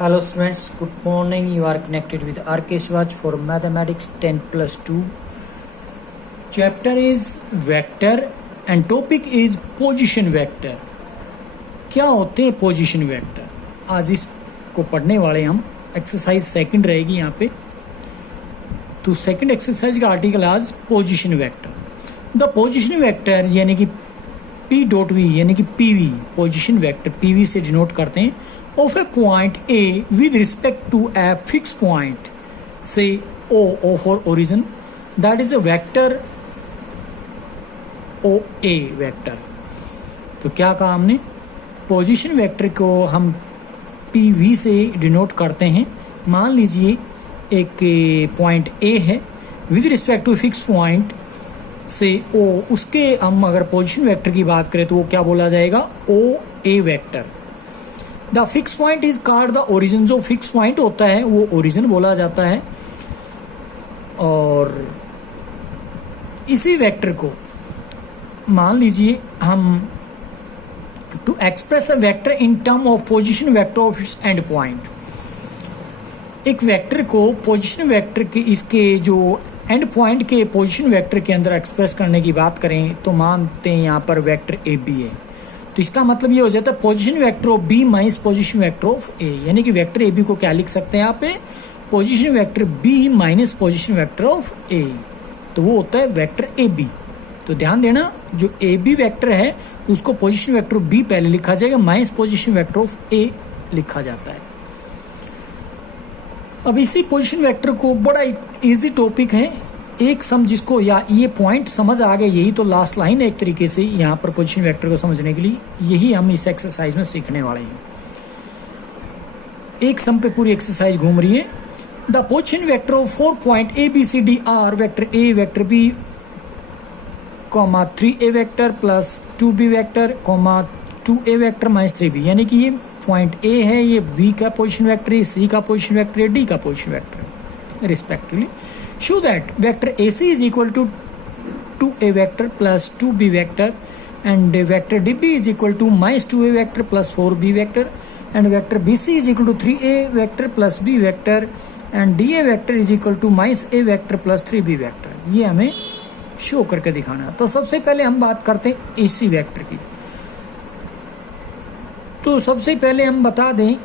Hello students, good morning. You are connected with RK Swatch for Mathematics 10+2. Chapter is vector and topic is position vector. क्या होते हैं position vector? आज इसको पढ़ने वाले हम. एक्सरसाइज सेकंड रहेगी यहाँ पे. तो सेकंड एक्सरसाइज का आर्टिकल आज position vector. The position vector यानी कि P डॉट वी यानी कि PV पोजीशन वेक्टर PV से डिनोट करते हैं of a point A with respect to a fix point से O for origin that is a vector OA vector. तो क्या कहा हमने? पोजीशन वेक्टर को हम PV से डिनोट करते हैं. मान लीजिए एक पॉइंट A है with respect to fix point से O, उसके हम अगर पोजीशन वेक्टर की बात करें तो वो क्या बोला जाएगा? OA vector. The fix point is called the origin. जो फिक्स पॉइंट होता है वो ओरिजिन बोला जाता है. और इसी वेक्टर को मान लीजिए हम to express a vector in term of position vector of its end point. एक वेक्टर को पोजीशन वेक्टर के इसके जो एंड पॉइंट के पोजीशन वेक्टर के अंदर एक्सप्रेस करने की बात करें तो मानते हैं यहाँ पर वेक्टर AB है. तो इसका मतलब ये हो जाता है position vector of B minus position vector of A. यानी कि वेक्टर AB को क्या लिख सकते हैं यहाँ पे? Position vector B minus position vector of A. तो वो होता है वेक्टर AB. तो ध्यान देना, जो AB वेक्टर है उसको पोजीशन वेक्टर B पहले लिखा जाएगा, minus position vector of A लिखा जाता है. अब इसी पोजीशन वेक्टर को बड़ा इजी टॉपिक है, एक सम जिसको या ये पॉइंट समझ आ गया, यही तो लास्ट लाइन है एक तरीके से यहाँ पर पोजीशन वेक्टर को समझने के लिए. यही हम इस एक्सरसाइज में सीखने वाले हैं. एक सम पे पूरी एक्सरसाइज घूम रही है. The position vector of 4 point ABCD are vector A vector B comma 3A vector plus 2B vector comma 2A vector minus 3B. यानी कि ये पॉइंट A है, ये B का पोजीशन वेक्टर है, C का पोजीशन वेक्टर है, D का पोजीशन वेक्टर है respectively. Show that vector AC is equal to 2A vector plus 2B vector and vector DB is equal to minus 2A vector plus 4B vector and vector BC is equal to 3A vector plus B vector and DA vector is equal to minus A vector plus 3B vector. ये हमें show करके दिखाना. तो सबसे पहले हम बात करते हैं AC वेक्टर की. तो सबसे पहले हम बता दें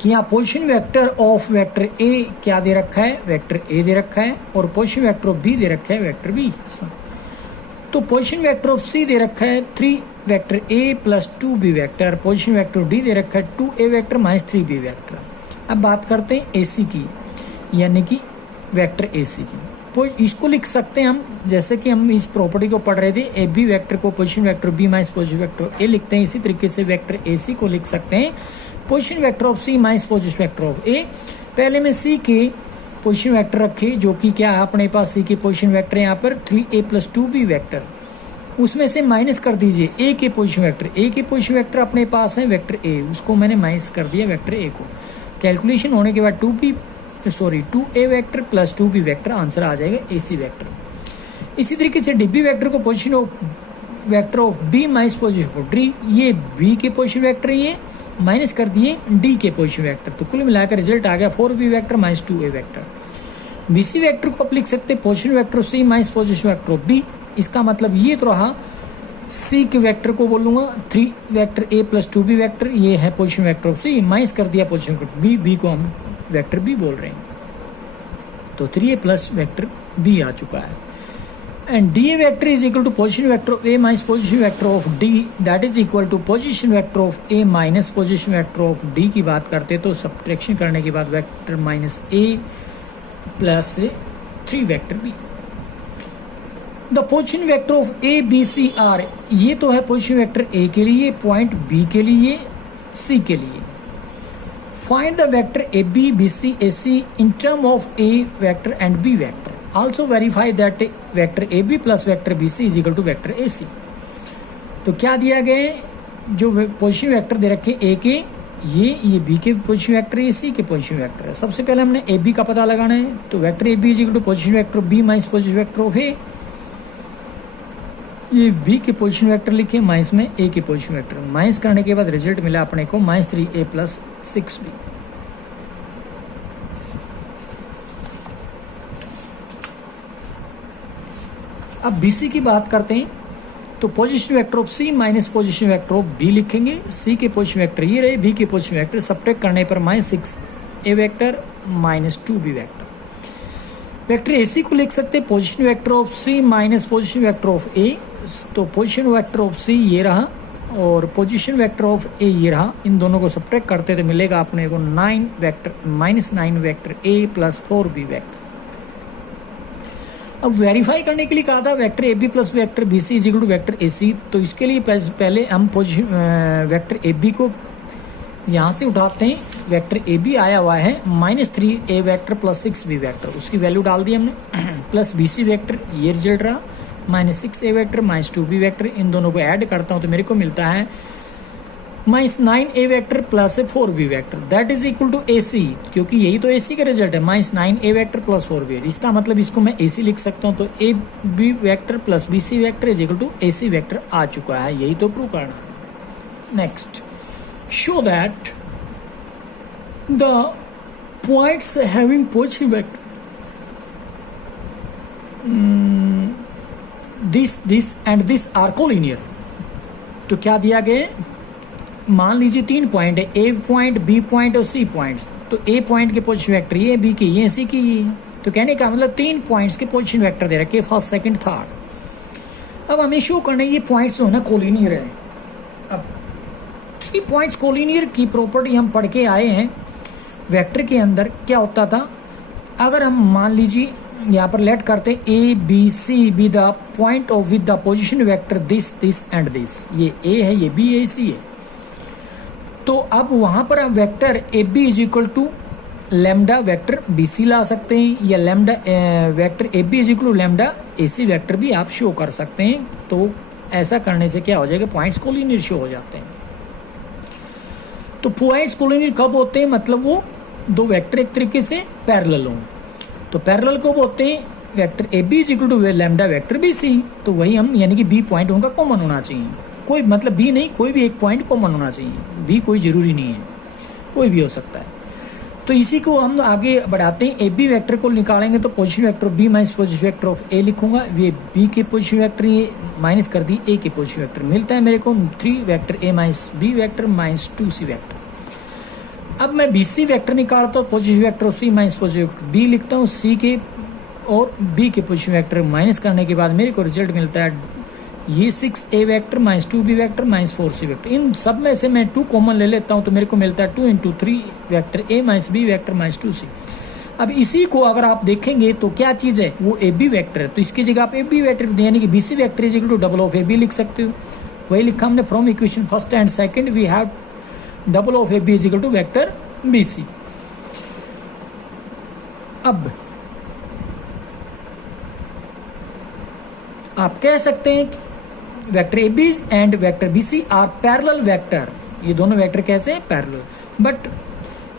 कि यहाँ position vector of vector A क्या दे रखा है? वेक्टर A दे रखा है. और पोजीशन वेक्टर ऑफ B दे रखा है वेक्टर B. तो पोजीशन वेक्टर ऑफ C दे रखा है 3 vector A plus 2B vector. Position vector of D दे रखा है 2A vector minus 3B vector. अब बात करते हैं AC की, यानी कि वेक्टर AC की. इसको लिख सकते हैं हम, जैसे कि हम इस प्रॉपर्टी को पढ़ रहे थे, AB वेक्टर को position vector B minus position vector A लिखते हैं. इसी तरीके से वेक्टर AC को लिख सकते हैं position vector of C minus position vector of A. पहले में C के पोजीशन वेक्टर रखे, जो कि क्या है अपने पास C के पोजीशन वेक्टर यहाँ पर 3A प्लस 2B वेक्टर. उसमें से माइनस कर दीजिए A के पोजीशन वेक्टर. A के पोजीशन वेक्टर अपने पास है वेक्टर A, उसको मैंने माइनस कर दिया वेक्टर A को. कैलकुलेशन होने के बाद 2A vector plus 2B vector answer आ जाएगा AC वेक्टर. इसी तरीके से DB वेक्टर को position of vector of B minus position of D, ये B के पोजीशन वेक्टर, ये माइनस कर दिए D के पोजीशन वेक्टर. तो कुल मिलाकर रिजल्ट आ गया 4B vector minus 2A vector. BC vector को आप लिख सकते हैं position vector of C minus position vector of B. इसका मतलब ये तो रहा, C के वेक्टर को बोलूंगा 3 vector A plus 2B vector, ये है position vector of C, minus कर दिया पोजीशन वेक्टर B को हम वेक्टर B बोल रहे हैं. तो 3A प्लस वेक्टर B आ चुका है. And DA vector is equal to position vector of A minus position vector of D, that is equal to position vector of A minus position vector of D की बात करते तो subtraction करने के बाद vector minus A plus 3 vector B. The position vector of A B C R, ये तो है पोजीशन वेक्टर A के लिए, पॉइंट B के लिए, C के लिए. Find the vector AB, BC, AC in term of A vector and B vector. Also verify that vector AB plus vector BC is equal to vector AC. तो क्या दिया गया है? जो पोजीशन वेक्टर दे रखे A के, ये B के पोजीशन वेक्टर है, C के पोजीशन वेक्टर है. सबसे पहले हमने AB का पता लगाना है. तो vector AB is equal to position vector B minus position vector of A. ये बी के पोजीशन वेक्टर लिखे, माइनस में ए के पोजीशन वेक्टर, माइनस करने के बाद रिजल्ट मिला अपने को -3a + 6b। अब BC की बात करते हैं तो position vector of C minus position vector of B लिखेंगे। C के पोजीशन वेक्टर ये रहे, B के पोजीशन वेक्टर सब्ट्रैक्ट करने पर -6a vector -2b vector. Vector AC को लिख सकते हैं position vector of C minus position vector of A। तो पोजीशन वेक्टर ऑफ C ये रहा और पोजीशन वेक्टर ऑफ A ये रहा, इन दोनों को सब्ट्रैक्ट करते तो मिलेगा अपने को -9 वेक्टर A + 4b वेक्टर। अब वेरीफाई करने के लिए कहा था vector AB + vector BC = vector AC। तो इसके लिए पहले हम वेक्टर AB को यहाँ से उठाते हैं। वेक्टर AB आया हुआ है -3a वेक्टर + 6b वेक्टर, उसकी वैल्यू डाल दी हमने, प्लस BC वेक्टर ये रिजल्ट रहा, -6a वेक्टर -2b वेक्टर। इन दोनों को ऐड करता हूँ तो मेरे को मिलता है -9a vector + 4b vector, that is equal to AC, क्योंकि यही तो AC का रिजल्ट है, -9a वेक्टर + 4b। इसका मतलब इसको मैं AC लिख सकता हूँ। तो AB vector + BC vector is equal to AC vector आ चुका है, यही तो प्रूव करना है। Next, show that the points having position vector this and this are collinear. तो क्या दिया गया, मान लीजिए 3 पॉइंट है, A पॉइंट, B पॉइंट और C पॉइंट। तो A पॉइंट के पोजीशन वेक्टर ये, B के ये, C की ये। तो कहने का मतलब 3 पॉइंट्स के पोजीशन वेक्टर दे रखे, फर्स्ट सेकंड थर्ड। अब हमें शो करना है ये पॉइंट्स जो है ना कोलिनियर है। अब 3 पॉइंट्स कोलिनियर की प्रॉपर्टी हम पढ़ के आए हैं। वेक्टर के अंदर क्या होता था, अगर हम मान लीजिए यहाँ पर लेट करते A B C B the point of with the position vector this and this, ये A है, ये B है, C है। तो अब वहां पर हम vector AB = lambda vector BC ला सकते हैं, या lambda vector AB = lambda AC vector भी आप शो कर सकते हैं। तो ऐसा करने से क्या हो जाएगा, पॉइंट्स कोलिनियर शो हो जाते हैं। तो पॉइंट्स कोलिनियर कब होते हैं, मतलब वो दो वेक्टर एक तरीके से पैरेलल हों। तो पैरेलल कब होते हैं, vector AB = lambda vector BC। तो वही हम यानी कि B पॉइंट उनका कॉमन होना चाहिए, कोई मतलब B नहीं, कोई भी एक पॉइंट कॉमन होना चाहिए। B कोई जरूरी नहीं है, कोई भी हो सकता है। तो इसी को हम आगे बढ़ाते हैं। AB वेक्टर को निकालेंगे तो position vector B minus position vector of A लिखूंगा। ये B के पोजीशन वेक्टर, ये माइनस कर दी A के पोजीशन वेक्टर, मिलता है मेरे को 3 vector A minus B vector -2C vector. अब मैं BC वेक्टर निकालता हूँ, position vector of C minus position vector B लिखता हूँ। C के और B के पोजीशन वेक्टर माइनस करने के बाद मेरे को रिजल्ट मिलता है ये 6a vector -2b vector -4c vector. इन सब में से मैं 2 कॉमन ले लेता हूं तो मेरे को मिलता है 2 × 3 vector A - B vector -2c। अब इसी को अगर आप देखेंगे तो क्या चीज है, वो AB वेक्टर है। तो इसकी जगह आप AB वेक्टर यानी कि BC vector is equal to double of AB लिख सकते हो। वही लिखा हमने from equation first and second we have double of AB is equal to vector BC। अब आप कह सकते हैं कि vector AB and vector BC are parallel vector. ये दोनों वेक्टर कैसे हैं, parallel. But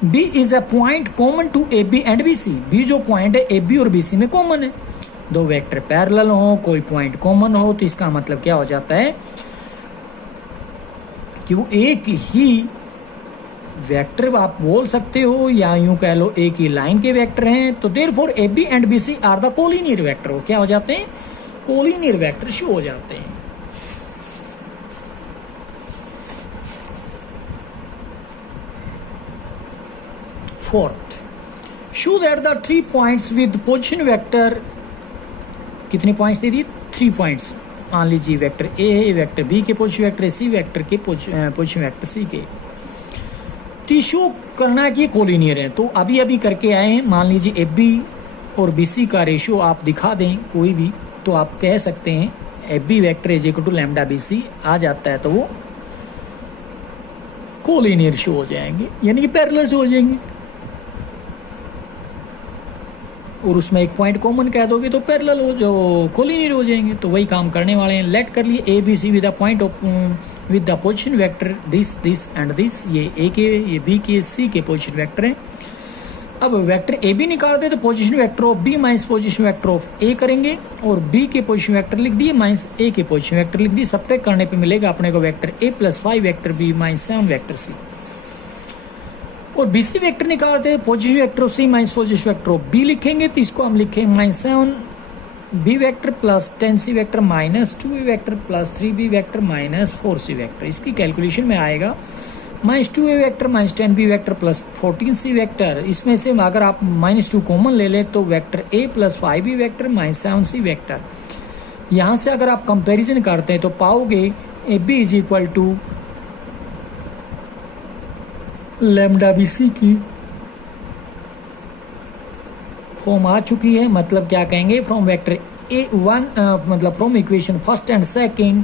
B is a point common to AB and BC। B जो पॉइंट है AB और BC में कॉमन है। दो वेक्टर पैरेलल हो, कोई पॉइंट कॉमन हो, तो इसका मतलब क्या हो जाता है कि वो एक ही वेक्टर आप बोल सकते हो, या यूं कह लो एक ही लाइन के वेक्टर हैं। तो therefore AB and BC are the collinear vector. वो क्या हो जाते हैं, कोलिनियर वेक्टर शो हो जाते हैं। Fourth, show that the 3 points with position vector, कितने पॉइंट्स दे दिए, 3 पॉइंट्स। मान लीजिए वेक्टर A है, वेक्टर B के पोजीशन वेक्टर C वेक्टर के पोजीशन वेक्टर C के, तो शो करना है कि ये कोलिनियर है। तो अभी अभी करके आए हैं। मान लीजिए AB और BC का रेशियो आप दिखा दें कोई भी, तो आप कह सकते हैं AB vector is equal to lambda BC आ जाता है, तो वो कोलिनियर शो हो जाएंगे, यानी कि पैरेलल शो हो जाएंगे। और उसमें एक पॉइंट कॉमन कह दोगे तो पैरेलल हो, जो कोलिनियर हो जाएंगे। तो वही काम करने वाले हैं। लेट कर लिए ABC with the point of with the position vector this and this. ये A के, ये B के, C के पोजीशन वेक्टर हैं। अब वेक्टर ए बी निकालते तो position vector of B minus position vector of A करेंगे और बी के पोजीशन वेक्टर लिख दिए माइनस ए के पोजीशन वेक्टर लिख दिए। सब्ट्रैक्ट करने पे मिलेगा अपने को वेक्टर ए plus 5 vector B minus 7 vector C. और बी सी वेक्टर निकालते हैं position vector of C minus position vector of B लिखेंगे तो इसको हम लिखेंगे minus 7 B vector plus 10 C vector minus 2 B vector plus 3 B vector minus 4 C vector. इसकी calculation में आएगा minus 2 A vector minus 10 B vector plus 14 C vector. इसमें से अगर आप माइनस 2 कॉमन ले लें तो वेक्टर ए plus 5 B vector minus 7 C vector. यहाँ से अगर आप कंपैरिजन करते हैं तो पाओगे A B is equal to lambda B C की फॉर्म आ चुकी है। मतलब क्या कहेंगे, फ्रॉम वेक्टर ए वन मतलब from equation first and second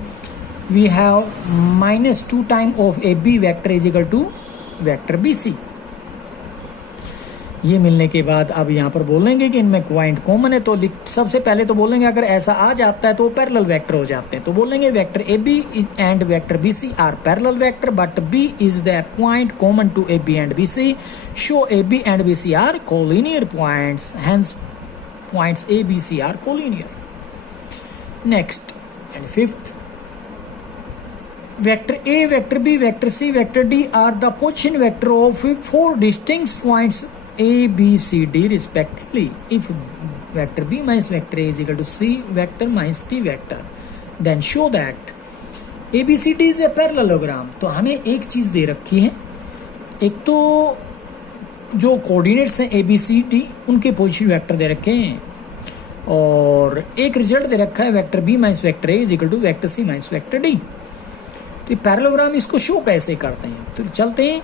we have minus 2 time of a b vector is equal to vector bc। ये मिलने के बाद अब यहाँ पर बोलेंगे कि इनमें पॉइंट कॉमन है तो सबसे पहले तो बोलेंगे अगर ऐसा आ जाता है तो पैरेलल वेक्टर हो जाते हैं। तो बोलेंगे vector A B and vector B C are parallel vector but B is the point common to A B and B C. Show A B and B C are collinear points, hence points A B C are collinear. Next and fifth, vector A, vector B, vector C, vector D are the position vector of 4 distinct points A, B, C, D respectively. If vector B minus vector A is equal to C vector minus D vector, then show that A, B, C, D is a parallelogram। तो हमें एक चीज दे रखी है, एक तो जो coordinates हैं A, B, C, D उनके पोजिशन वेक्टर दे रखे हैं और एक रिजल्ट दे रखा है vector B minus vector A is equal to vector C minus vector D। तो पैरेललोग्राम इसको शो कैसे करते हैं, तो चलते हैं।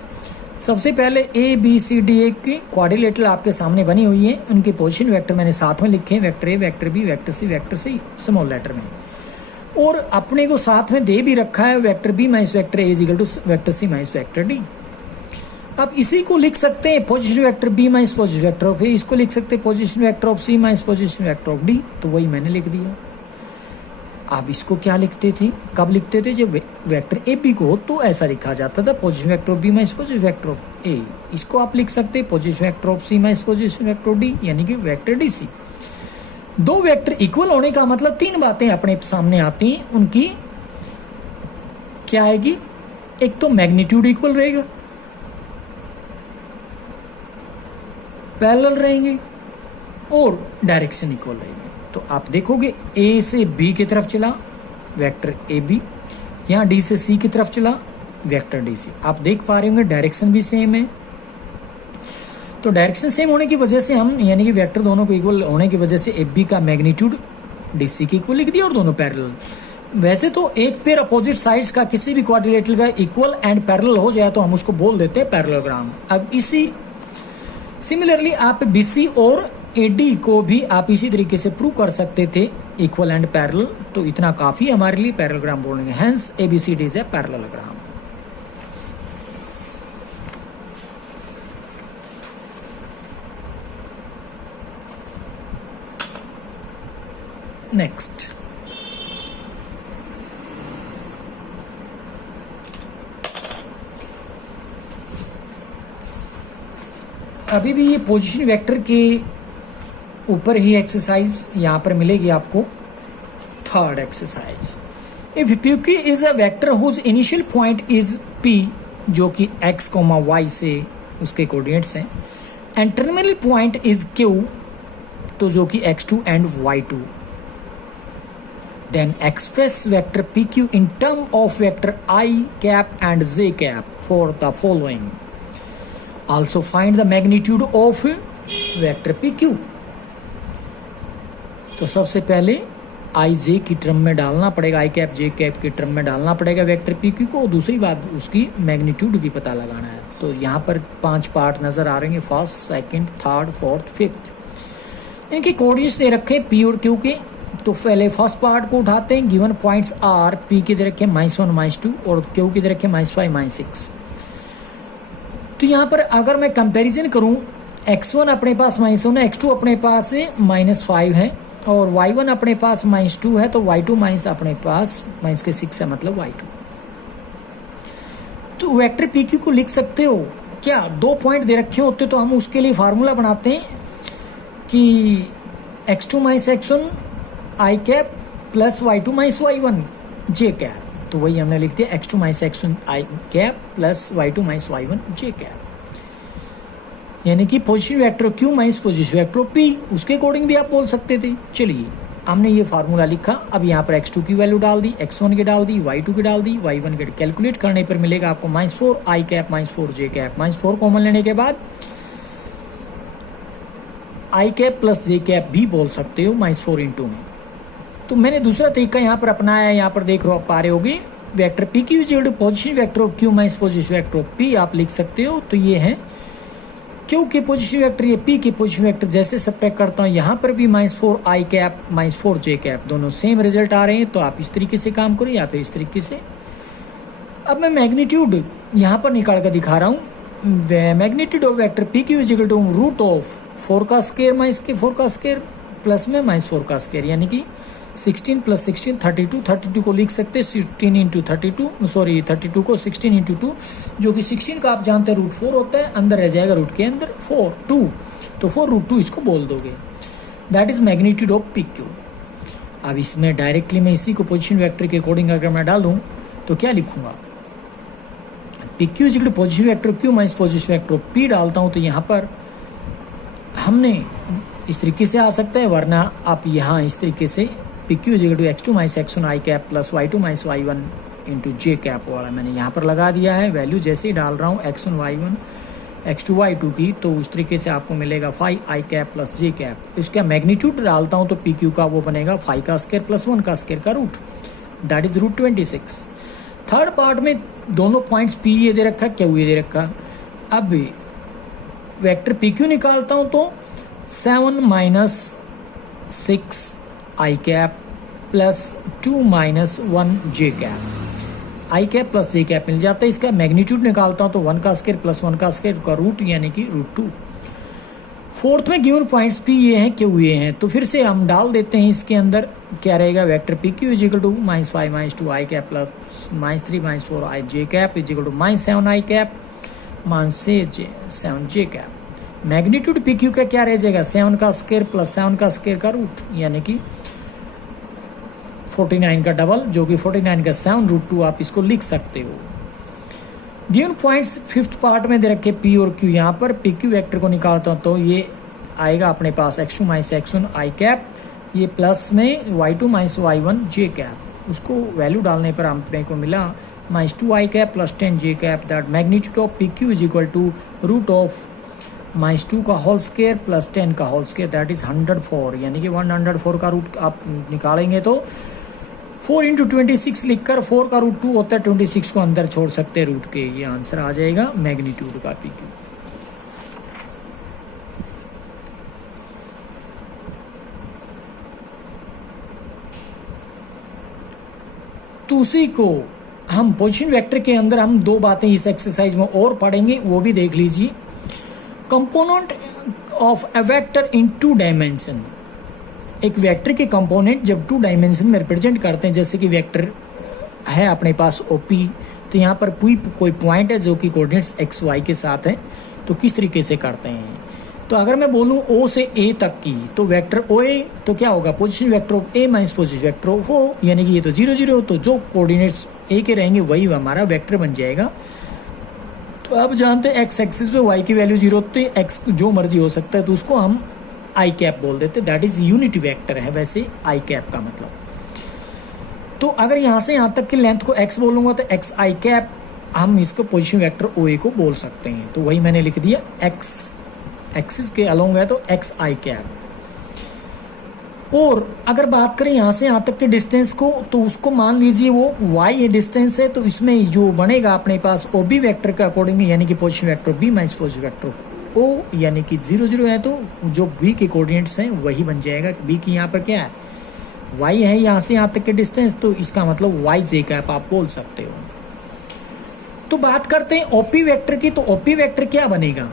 सबसे पहले ए बी सी डी एक की क्वाड्रिलेटरल आपके सामने बनी हुई है, उनके पोजीशन वेक्टर मैंने साथ में लिखे हैं, vector A vector B vector C small letter में। और अपने को साथ में दे भी रखा है vector B minus vector A is equal to vector C minus vector D. अब इसी को लिख सकते हैं position vector B minus position vector of A, इसको लिख सकते हैं position vector of C minus position vector of D. तो वही मैंने लिख दिया। आप इसको क्या लिखते थे, कब लिखते थे, जब वेक्टर ए बी को तो ऐसा लिखा जाता था position vector of B minus position vector of A. इसको आप लिख सकते हैं position vector of C minus position vector of D यानी कि वेक्टर डी सी। दो वेक्टर इक्वल होने का मतलब 3 बातें अपने सामने आती हैं, उनकी क्या आएगी, एक तो मैग्नीट्यूड इक्वल रहेगा, पैरेलल रहेंगे और डायरेक्शन इक्वल रहेगी। तो आप देखोगे ए से बी की तरफ चला वेक्टर ए बी, यहाँ डी से सी की तरफ चला वेक्टर डी सी। आप देख पा रहे होंगे डायरेक्शन भी सेम है। तो डायरेक्शन सेम होने की वजह से हम यानी कि वेक्टर दोनों को इक्वल होने की वजह से ए बी का मैग्नीट्यूड डी सी के इक्वल लिख दिया और दोनों पैरेलल। वैसे तो एक पेयर अपोजिट साइड्स का किसी भी क्वाड्रिलेटरल का इक्वल एंड पैरेलल हो जाए तो हम उसको बोल देते हैं पैरेललोग्राम। अब इसी सिमिलरली आप बी सी और एडी को भी आप इसी तरीके से प्रूव कर सकते थे इक्वल एंड पैरेलल। तो इतना काफी हमारे लिए पैरेललोग्राम बोलेंगे, hence ABCD is a parallelogram. Next, अभी भी ये पोजीशन वेक्टर के ऊपर ही एक्सरसाइज यहां पर मिलेगी आपको। Third exercise, if P is a vector whose initial point is P जो कि एक्स कोमा वाई से उसके कोऑर्डिनेट्स हैं, and terminal point is Q तो जो कि x2 and y2, then express vector pq in term of vector I cap and j cap for the following. Also find the magnitude of vector pq। तो सबसे पहले आई जे की term में डालना पड़ेगा, आई कैप जे कैप की टर्म में डालना पड़ेगा वेक्टर पी क्यू को। दूसरी बात उसकी मैग्नीट्यूड भी पता लगाना है। तो यहाँ पर 5 पार्ट नजर आ रहे हैं, first second third fourth fifth. इनके कोऑर्डिनेट्स दे रखे पी और क्यू के। तो पहले फर्स्ट पार्ट को उठाते हैं, गिवन पॉइंट्स आर पी के दे रखे -1 -2 और क्यू के दे रखे -5 -6। तो यहाँ पर अगर मैं कंपैरिजन करूं, x1 अपने पास -1 है, x2 अपने पास -5 है और y1 अपने पास -2 है, तो y2 माइनस अपने पास -6 है, मतलब y2। तो वेक्टर PQ को लिख सकते हो क्या 2 पॉइंट दे रखे होते तो हम उसके लिए फार्मूला बनाते हैं कि x2 माइनस x1 आई cap plus y2 minus y1 J cap. तो वही हमने लिख दिया x2 माइनस x1 आई cap plus y2 minus y1 J cap, यानी कि position vector Q minus position vector P, उसके अकॉर्डिंग भी आप बोल सकते थे। चलिए हमने ये फार्मूला लिखा, अब यहाँ पर x2 की वैल्यू डाल दी, x1 की डाल दी, y2 की डाल दी, y1 के कैलकुलेट करने पर मिलेगा आपको -4 i cap minus 4 j cap. -4 common लेने के बाद आई कैप प्लस जे कैप भी बोल सकते हो -4 इंटू में। तो मैंने दूसरा तरीका यहाँ पर अपनाया है, यहाँ पर देख रहे हो आप पा रहे होगे vector P Q equal to position vector of Q minus position vector of P आप लिख सकते हो। तो ये है क्यू के पोजीशन वेक्टर, ये पी के पोजीशन वेक्टर जैसे सब्ट्रैक्ट करता हूँ यहाँ पर भी -4 आई कैप -4 जे कैप दोनों सेम रिजल्ट आ रहे हैं। तो आप इस तरीके से काम करो या फिर इस तरीके से। अब मैं मैग्नीट्यूड यहाँ पर निकाल कर दिखा रहा हूँ। Magnitude of vector P Q equal to root of 4 का स्क्वायर माइनस के 4 का स्क्वायर प्लस में -4 का स्क्वायर, यानी कि 16 प्लस 16 32। 32 को लिख सकते 16 इंटू 32, सॉरी 32 को 16 इंटू 2, जो कि 16 का आप जानते हैं रूट 4 होता है, अंदर रह जाएगा रूट के अंदर 4 2, तो 4 रूट 2 इसको बोल दोगे। That is magnitude of P Q. अब इसमें डायरेक्टली मैं इसी को पोजीशन वेक्टर के अकॉर्डिंग अगर मैं डाल दूं तो क्या लिखूंगा, P Q is equal to position vector Q minus position vector P डालता हूं तो यहाँ पर हमने इस तरीके से आ सकता है, वरना आप यहाँ इस तरीके से P Q is equal to x2 minus x1 I cap plus y2 minus y1 into J cap वाला मैंने यहाँ पर लगा दिया है। वैल्यू जैसे ही डाल रहा हूँ x1 y1 x2 y2 की, तो उस तरीके से आपको मिलेगा 5 I cap plus J cap. इसका मैग्नीट्यूड डालता हूँ तो पी क्यू का वो बनेगा 5 का स्क्वायर प्लस 1 का स्क्वायर का root, that is root 26। Third part में दोनों पॉइंट्स पी ये दे रखा, क्यू ये दे रखा। अब वेक्टर पी क्यू निकालता हूँ तो 7 माइनस 6 आई कैप प्लस 2 माइनस 1 जे कैप, आई कैप प्लस जे कैप मिल जाता है। इसका मैग्नीट्यूड निकालता हूं तो 1 का स्क्वायर प्लस 1 का स्क्वायर का रूट, यानी कि रूट 2। फोर्थ में गिवन पॉइंट्स पी ये हैं, क्यू ये हैं, तो फिर से हम डाल देते हैं इसके अंदर। क्या रहेगा, vector P Q is equal to -5 -2 I cap plus -3 -4 I J cap is equal to -7 I cap -7 J cap. Magnitude P Q का क्या रह जाएगा, 7 का स्क्वायर प्लस 7 का स्क्वायर का रूट, यानी कि 49 का डबल, जो कि 49 का 7 रूट 2 आप इसको लिख सकते हो। गिवन पॉइंट्स फिफ्थ पार्ट में दे रखे पी और क्यू। यहाँ पर पी क्यू वेक्टर को निकालता हूँ तो ये आएगा अपने पास x2 माइनस x1 आई कैप, ये प्लस में y2 minus y1 J cap. उसको वैल्यू डालने पर अपने को मिला -2 आई cap plus 10 J cap. That magnitude of P Q is equal to root of -2 का होल स्क्वायर प्लस 10 का होल स्क्वायर, दैट इज 104, यानी कि 104 का रूट आप निकालेंगे तो 4 इंटू 26 लिखकर 4 का रूट 2 होता है, 26 को अंदर छोड़ सकते हैं रूट के, ये आंसर आ जाएगा मैग्नीट्यूड का पी क्यू। तो उसी को हम पोजीशन वेक्टर के अंदर हम दो बातें इस एक्सरसाइज में और पढ़ेंगे, वो भी देख लीजिए। Component of a vector in 2 dimension. एक वेक्टर के कंपोनेंट जब 2 डायमेंशन में रिप्रेजेंट करते हैं, जैसे कि वेक्टर है अपने पास ओपी, तो यहाँ पर कोई पॉइंट है जो कि कोऑर्डिनेट्स एक्स वाई के साथ है, तो किस तरीके से करते हैं। तो अगर मैं बोलूँ ओ से ए तक की, तो वेक्टर ओ ए तो क्या होगा, position vector of A minus position vector of O, यानी कि ये तो 0 0, तो जो कोऑर्डिनेट्स ए के रहेंगे वही हमारा वेक्टर बन जाएगा। तो अब जानते हैं एक्स एक्सिस पे वाई की वैल्यू 0 होती है, एक्स जो मर्जी हो सकता है, तो उसको हम आई कैप बोल देते, दैट इज यूनिट वेक्टर है वैसे आई कैप का मतलब। तो अगर यहाँ से यहाँ तक की लेंथ को एक्स बोलूंगा तो एक्स आई कैप, हम इसको पोजीशन वेक्टर ओ ए को बोल सकते हैं। तो वही मैंने लिख दिया, एक्स एक्सिस के अलोंग है तो एक्स आई कैप। और अगर बात करें यहाँ से यहाँ तक के डिस्टेंस को, तो उसको मान लीजिए वो वाई डिस्टेंस है, तो इसमें जो बनेगा अपने पास ओ बी वेक्टर के अकॉर्डिंग, यानी कि position vector B minus position vector O, यानी कि 0 0 है, तो जो बी के कोऑर्डिनेट्स हैं वही बन जाएगा। बी की यहाँ पर क्या है, वाई है, यहाँ से यहाँ तक के डिस्टेंस, तो इसका मतलब वाई जे कैप आप बोल सकते हो। तो बात करते हैं ओपी वेक्टर की, तो ओपी वेक्टर क्या बनेगा,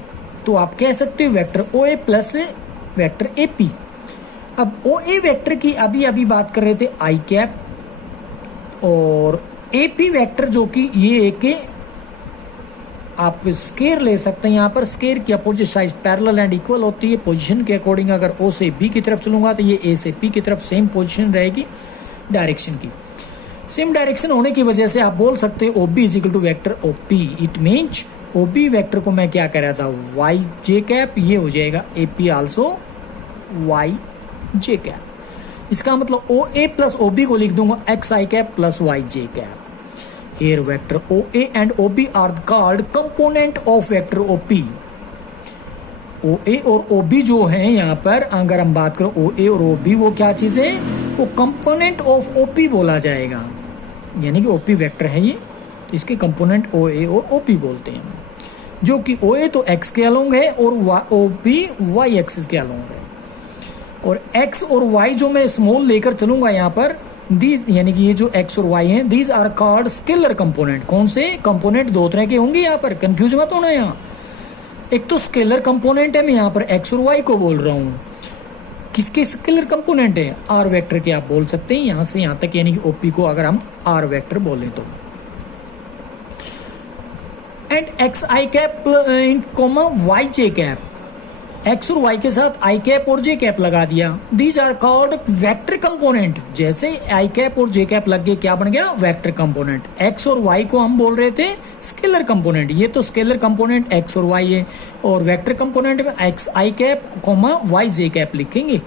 तो आप कह सकते हो vector O A plus vector A P. अब ओ ए वेक्टर की अभी अभी बात कर रहे थे आई कैप, और ए पी वेक्टर जो कि ये एक आप स्केयर ले सकते हैं। यहाँ पर स्केयर की opposite side parallel and equal होती है पोजीशन के अकॉर्डिंग। अगर ओ से बी की तरफ चलूंगा तो ये ए से पी की तरफ सेम पोजीशन रहेगी डायरेक्शन की। सेम डायरेक्शन होने की वजह से आप बोल सकते हैं O B is equal to vector O P. It means O B vector को मैं क्या कह रहा था, वाई जे कैप, ये हो जाएगा A P also Y J cap. इसका मतलब ओ ए प्लस ओ बी को लिख दूंगा x I cap plus Y J cap. Here vector OA and OB are called component of vector OP। OA और OB जो है यहाँ पर, अगर हम बात करें OA और OB, वो क्या चीज है, वो कंपोनेंट ऑफ OP बोला जाएगा। यानी कि OP वेक्टर है ये, तो इसके कंपोनेंट OA और OP बोलते हैं। जो कि OA तो x के अलोंग है और OP y एक्सिस के अलोंग है। और x और y जो मैं स्मॉल लेकर चलूंगा यहाँ पर, दीज यानी कि ये जो x और y हैं, these are called scalar component. कौन से कंपोनेंट, दो तरह के होंगे यहाँ पर, कंफ्यूज मत होना। यहाँ एक तो स्केलर कंपोनेंट है, मैं यहाँ पर x और y को बोल रहा हूँ। किसके स्केलर कंपोनेंट है, r वेक्टर के आप बोल सकते हैं यहाँ से यहाँ तक, यानी कि OP को अगर हम r वेक्टर बोले तो। And x I cap in comma Y J cap, x और वाई के साथ आई कैप और जे कैप लगा दिया। These are called vector component. जैसे आई कैप और जे कैप लग गए, क्या बन गया, वेक्टर कंपोनेंट। एक्स और वाई को हम बोल रहे थे स्केलर कंपोनेंट, ये तो स्केलर कंपोनेंट एक्स और वाई है। और वेक्टर कंपोनेंट में एक्स आई कैप कोमा वाई जे कैप लिखेंगे।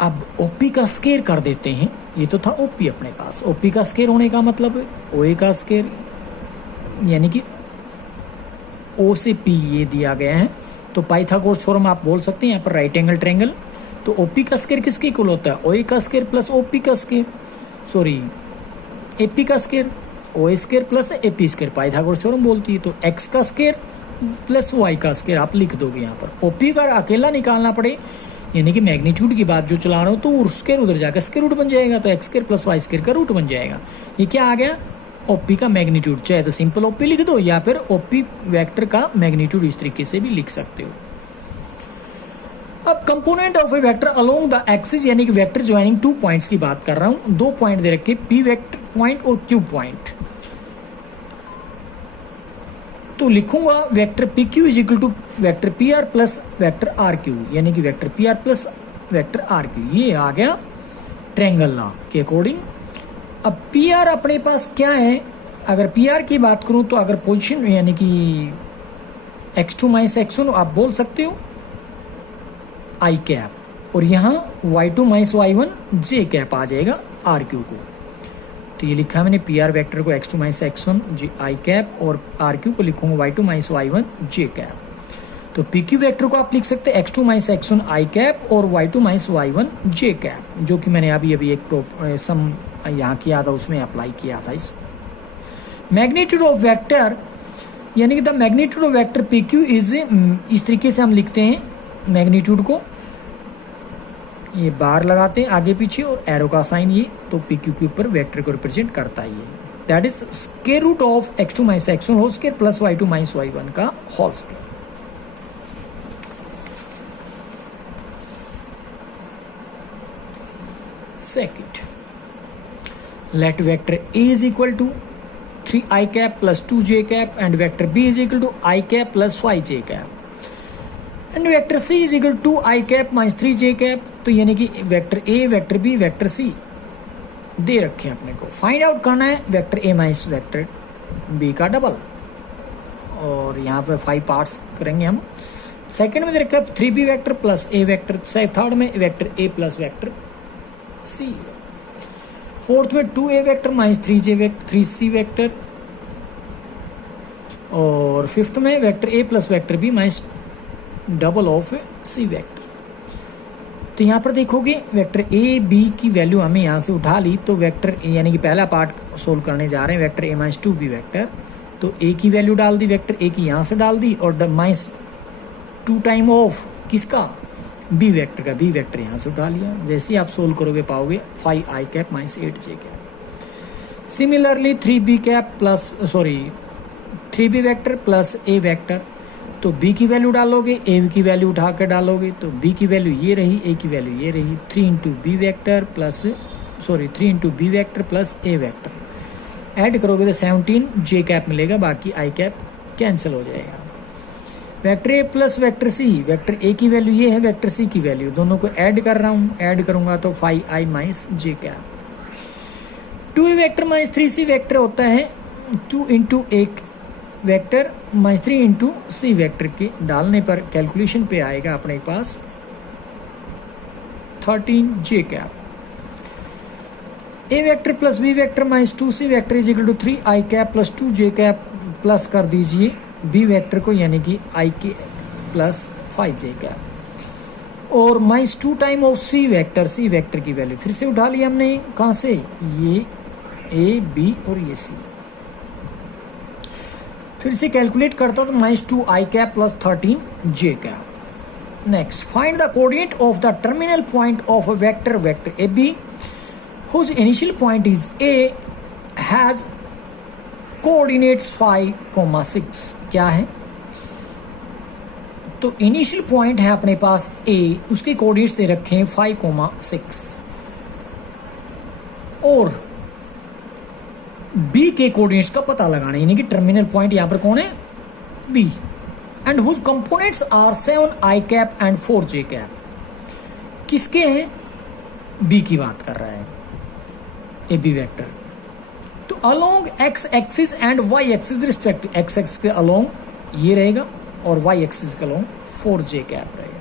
अब ओपी का स्केयर कर देते हैं। ये तो था ओपी अपने पास। ओपी का स्केयर होने का मतलब है ओए का स्केयर, यानी कि ओ से पी ये दिया गया है, तो पाइथागोरस थ्योरम आप बोल सकते हैं यहाँ पर राइट एंगल ट्रायंगल। तो ओपी का स्केयर किसके इक्वल होता है, ओए का स्केयर प्लस ओपी का स्केयर, सॉरी एपी का स्केयर, ओए square plus AP square, Pythagoras theorem बोलती है। तो एक्स का स्केयर प्लस वाई का स्केयर आप लिख दोगे यहाँ पर। ओपी का अकेला निकालना पड़े, यानी कि मैग्नीट्यूड की बात जो चला रहा हूँ, तो स्केयर उधर जाकर स्केयर रूट बन जाएगा, तो x square plus Y square का रूट बन जाएगा। ये क्या आ गया, ओपी का मैग्नीट्यूड। चाहे तो सिंपल ओपी लिख दो या फिर ओपी वेक्टर का मैग्नीट्यूड इस तरीके से भी लिख सकते हो। अब component of A vector along the axis, यानी कि वेक्टर ज्वाइनिंग टू पॉइंट्स की बात कर रहा हूं। दो पॉइंट दे रखे, पी वेक्टर पॉइंट और क्यू पॉइंट। तो लिखूंगा vector P Q is equal to vector P R plus vector R Q, यानी कि vector P R plus vector R Q. ये आ गया ट्रायंगल लॉ के अकॉर्डिंग। अब पी आर अपने पास क्या है, अगर पी आर की बात करूं तो अगर पोजीशन यानी कि x2 माइनस x1 आप बोल सकते हो आई कैप, और यहाँ y2 minus y1 J cap आ जाएगा आर क्यू को। तो ये लिखा मैंने पी आर वैक्टर को x2 माइनस x1 जे आई कैप, और आर क्यू को लिखूंगा y2 minus y1 J cap. तो पी क्यू वैक्टर को आप लिख सकते हैं x2 माइनस x1 आई कैप और y2 minus y1 J cap, जो कि मैंने अभी एक सम यहाँ किया था, उसमें अप्लाई किया था। इस मैग्नीट्यूड ऑफ वेक्टर, यानी कि the magnitude of vector P Q is, इस तरीके से हम लिखते हैं मैग्नीट्यूड को, ये बार लगाते हैं आगे पीछे और एरो का साइन ये, तो पी क्यू के ऊपर वेक्टर को रिप्रेजेंट करता है ये। That is square root of x2 minus x1 whole square plus y2 minus y1 का whole square. Second, let vector A is equal to 3i cap plus 2j cap and vector B is equal to i cap plus 5j cap and vector C is equal to 2i cap minus 3j cap। तो यानी कि vector A, vector B, vector C दे रखे हैं अपने को। Find out करना है vector A minus vector B का डबल, और यहाँ पे 5 पार्ट्स करेंगे हम। सेकंड में दे रखा है 3b vector plus A vector, third में vector A plus vector C, fourth में 2a vector minus 3j vector 3c vector, और फिफ्थ में vector a plus vector b minus double of c vector. तो यहाँ पर देखोगे वेक्टर a b की value हमें यहाँ से उठा ली, तो वेक्टर यानी कि पहला पार्ट सोल्व करने जा रहे हैं vector a minus 2b vector. तो a की वैल्यू डाल दी, वेक्टर a की यहाँ से डाल दी, और माइनस 2 टाइम ऑफ किसका, बी वेक्टर का, बी वेक्टर यहाँ से उठा लिया। जैसे ही आप सोल्व करोगे पाओगे 5i कैप minus 8j cap. Similarly 3b cap plus 3b vector plus a vector, तो b की वैल्यू डालोगे, a की वैल्यू उठा कर डालोगे, तो b की वैल्यू ये रही, a की वैल्यू ये रही। 3 into B vector plus 3 into B vector plus a vector, add करोगे तो 17 जे कैप मिलेगा, बाकी आई कैप कैंसिल हो जाएगा। Vector A plus vector C, vector A की वैल्यू ये है, वेक्टर सी की वैल्यू, दोनों को ऐड कर रहा हूँ, ऐड करूंगा तो 5i minus J cap. 2a vector minus 3c vector होता है 2 इंटू एक vector minus 3 into C vector के डालने पर कैलकुलेशन पे आएगा अपने पास 13 जे cap. A vector plus B vector minus 2c vector is equal to 3i cap plus 2 J cap plus कर दीजिए बी वेक्टर को, यानी कि i के प्लस 5 जे कैप, और minus 2 time of C vector की वैल्यू फिर से उठा लिया हमने, कहाँ से, ये ए बी और ये सी, फिर से कैलकुलेट करता हूं तो minus 2i cap plus 13 J cap. Next, find the coordinate of the terminal point of a vector A B whose initial point is a has coordinates 5,6। क्या है, तो इनिशियल पॉइंट है अपने पास a, उसके कोऑर्डिनेट्स दे रखे हैं 5,6, और b के कोऑर्डिनेट्स का पता लगाना, यानी कि टर्मिनल पॉइंट यहां पर कौन है, b, and whose components are 7i cap and 4j cap. किसके हैं, b की बात कर रहा है ए बी वेक्टर। तो along x axis and Y axis respect, x axis के अलोंग ये रहेगा और वाई एक्सिस के अलोंग 4j कैप रहेगा।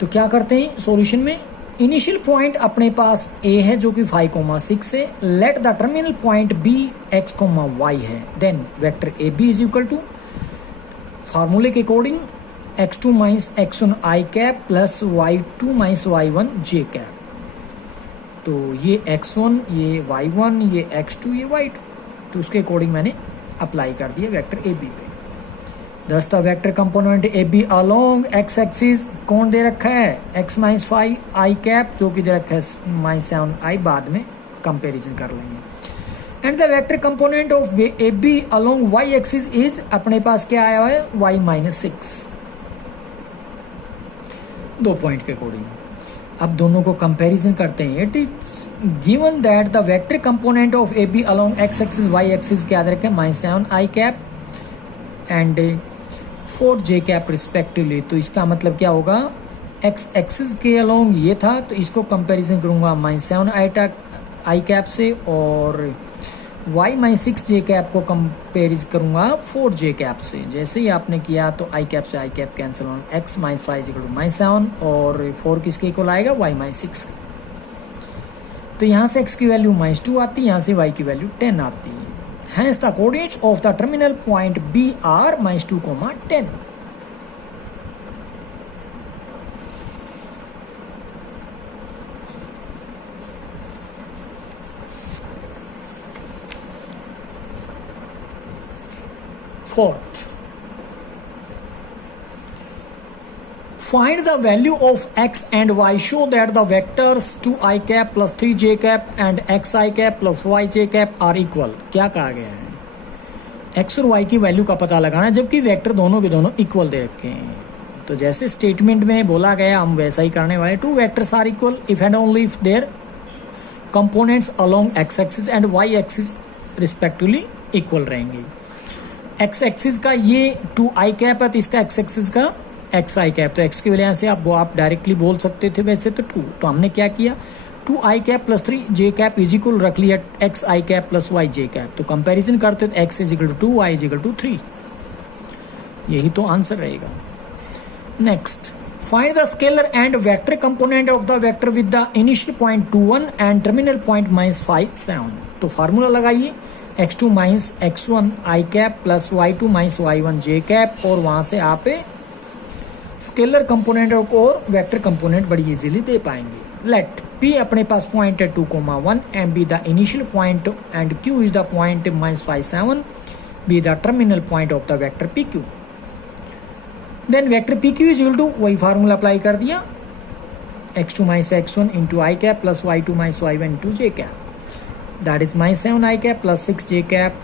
तो क्या करते हैं सॉल्यूशन में, इनिशियल पॉइंट अपने पास a है जो कि 5,6 है, let the terminal point b x, y है, then vector A B is equal to फार्मूले के according x2 minus x1 i cap plus y2 minus y1 j cap. तो ये x1, ये y1, ये x2, ये y2, तो उसके अकॉर्डिंग मैंने अप्लाई कर दिया वेक्टर ए बी पे। Thus the vector component A B along x axis कौन दे रखा है, x माइनस 5i कैप, जो कि दे रखा है माइनस 7i, बाद में कंपेरिजन कर लेंगे। And the vector component of A B along Y axis is, अपने पास क्या आया है, y माइनस 6, 2 पॉइंट के अकॉर्डिंग। अब दोनों को कंपैरिजन करते हैं। It is given that the vector component of A B along x axis Y axis क्या रखें, minus 7i cap and 4j cap respectively. तो इसका मतलब क्या होगा, एक्स एक्सिस के अलोंग ये था, तो इसको कंपैरिजन करूंगा माइनस 7i कैप से, और y माइनस 6j कैप को कंपेरिज करूंगा 4j कैप से। जैसे ही आपने किया तो i कैप से i कैप कैंसिल होगा, x minus 5 equal to minus 7, और 4 किसके इक्वल आएगा, y माइनस 6। तो यहाँ से x की वैल्यू माइनस 2 आती है, यहाँ से y की वैल्यू 10 आती है। Hence the coordinates of the terminal point B are minus 2, 10. Fourth, find the value of x and y. Show that the vectors 2i cap plus 3j cap and xi cap plus yj cap are equal. क्या कहा गया है, x और y की value का पता लगाना, जबकि वेक्टर दोनों के दोनों इक्वल दे रखे हैं। तो जैसे स्टेटमेंट में बोला गया हम वैसा ही करने वाले। 2 vectors are equal if and only if their components along x axis and y axis respectively equal रहेंगे। x एक्सिस का ये 2i कैप है, तो इसका x एक्सिस का xi कैप, तो x की वजह से आप डायरेक्टली बोल सकते थे वैसे तो 2। तो हमने क्या किया, 2i cap plus 3j cap is equal रख लिया xi cap plus yj cap. तो कंपैरिजन करते तो x is equal to 2, y is equal to 3, यही तो आंसर रहेगा। Next, find the scalar and vector component of the vector with the initial point 2, 1 and terminal point minus 5, 7। तो formula लगाइए, x2 minus x1 i cap plus y2 minus y1 j cap, और वहां से आप scalar component और vector component बड़ी easily दे पाएंगे। लेट p अपने पास पॉइंट है 2, 1 and be the initial point and q is the point minus 5, 7 be the terminal point of the vector pq। Then vector pq is equal to, वही formula apply कर दिया, x2 minus x1 into I cap plus y2 minus y1 into j cap, that is minus 7i cap plus 6j cap.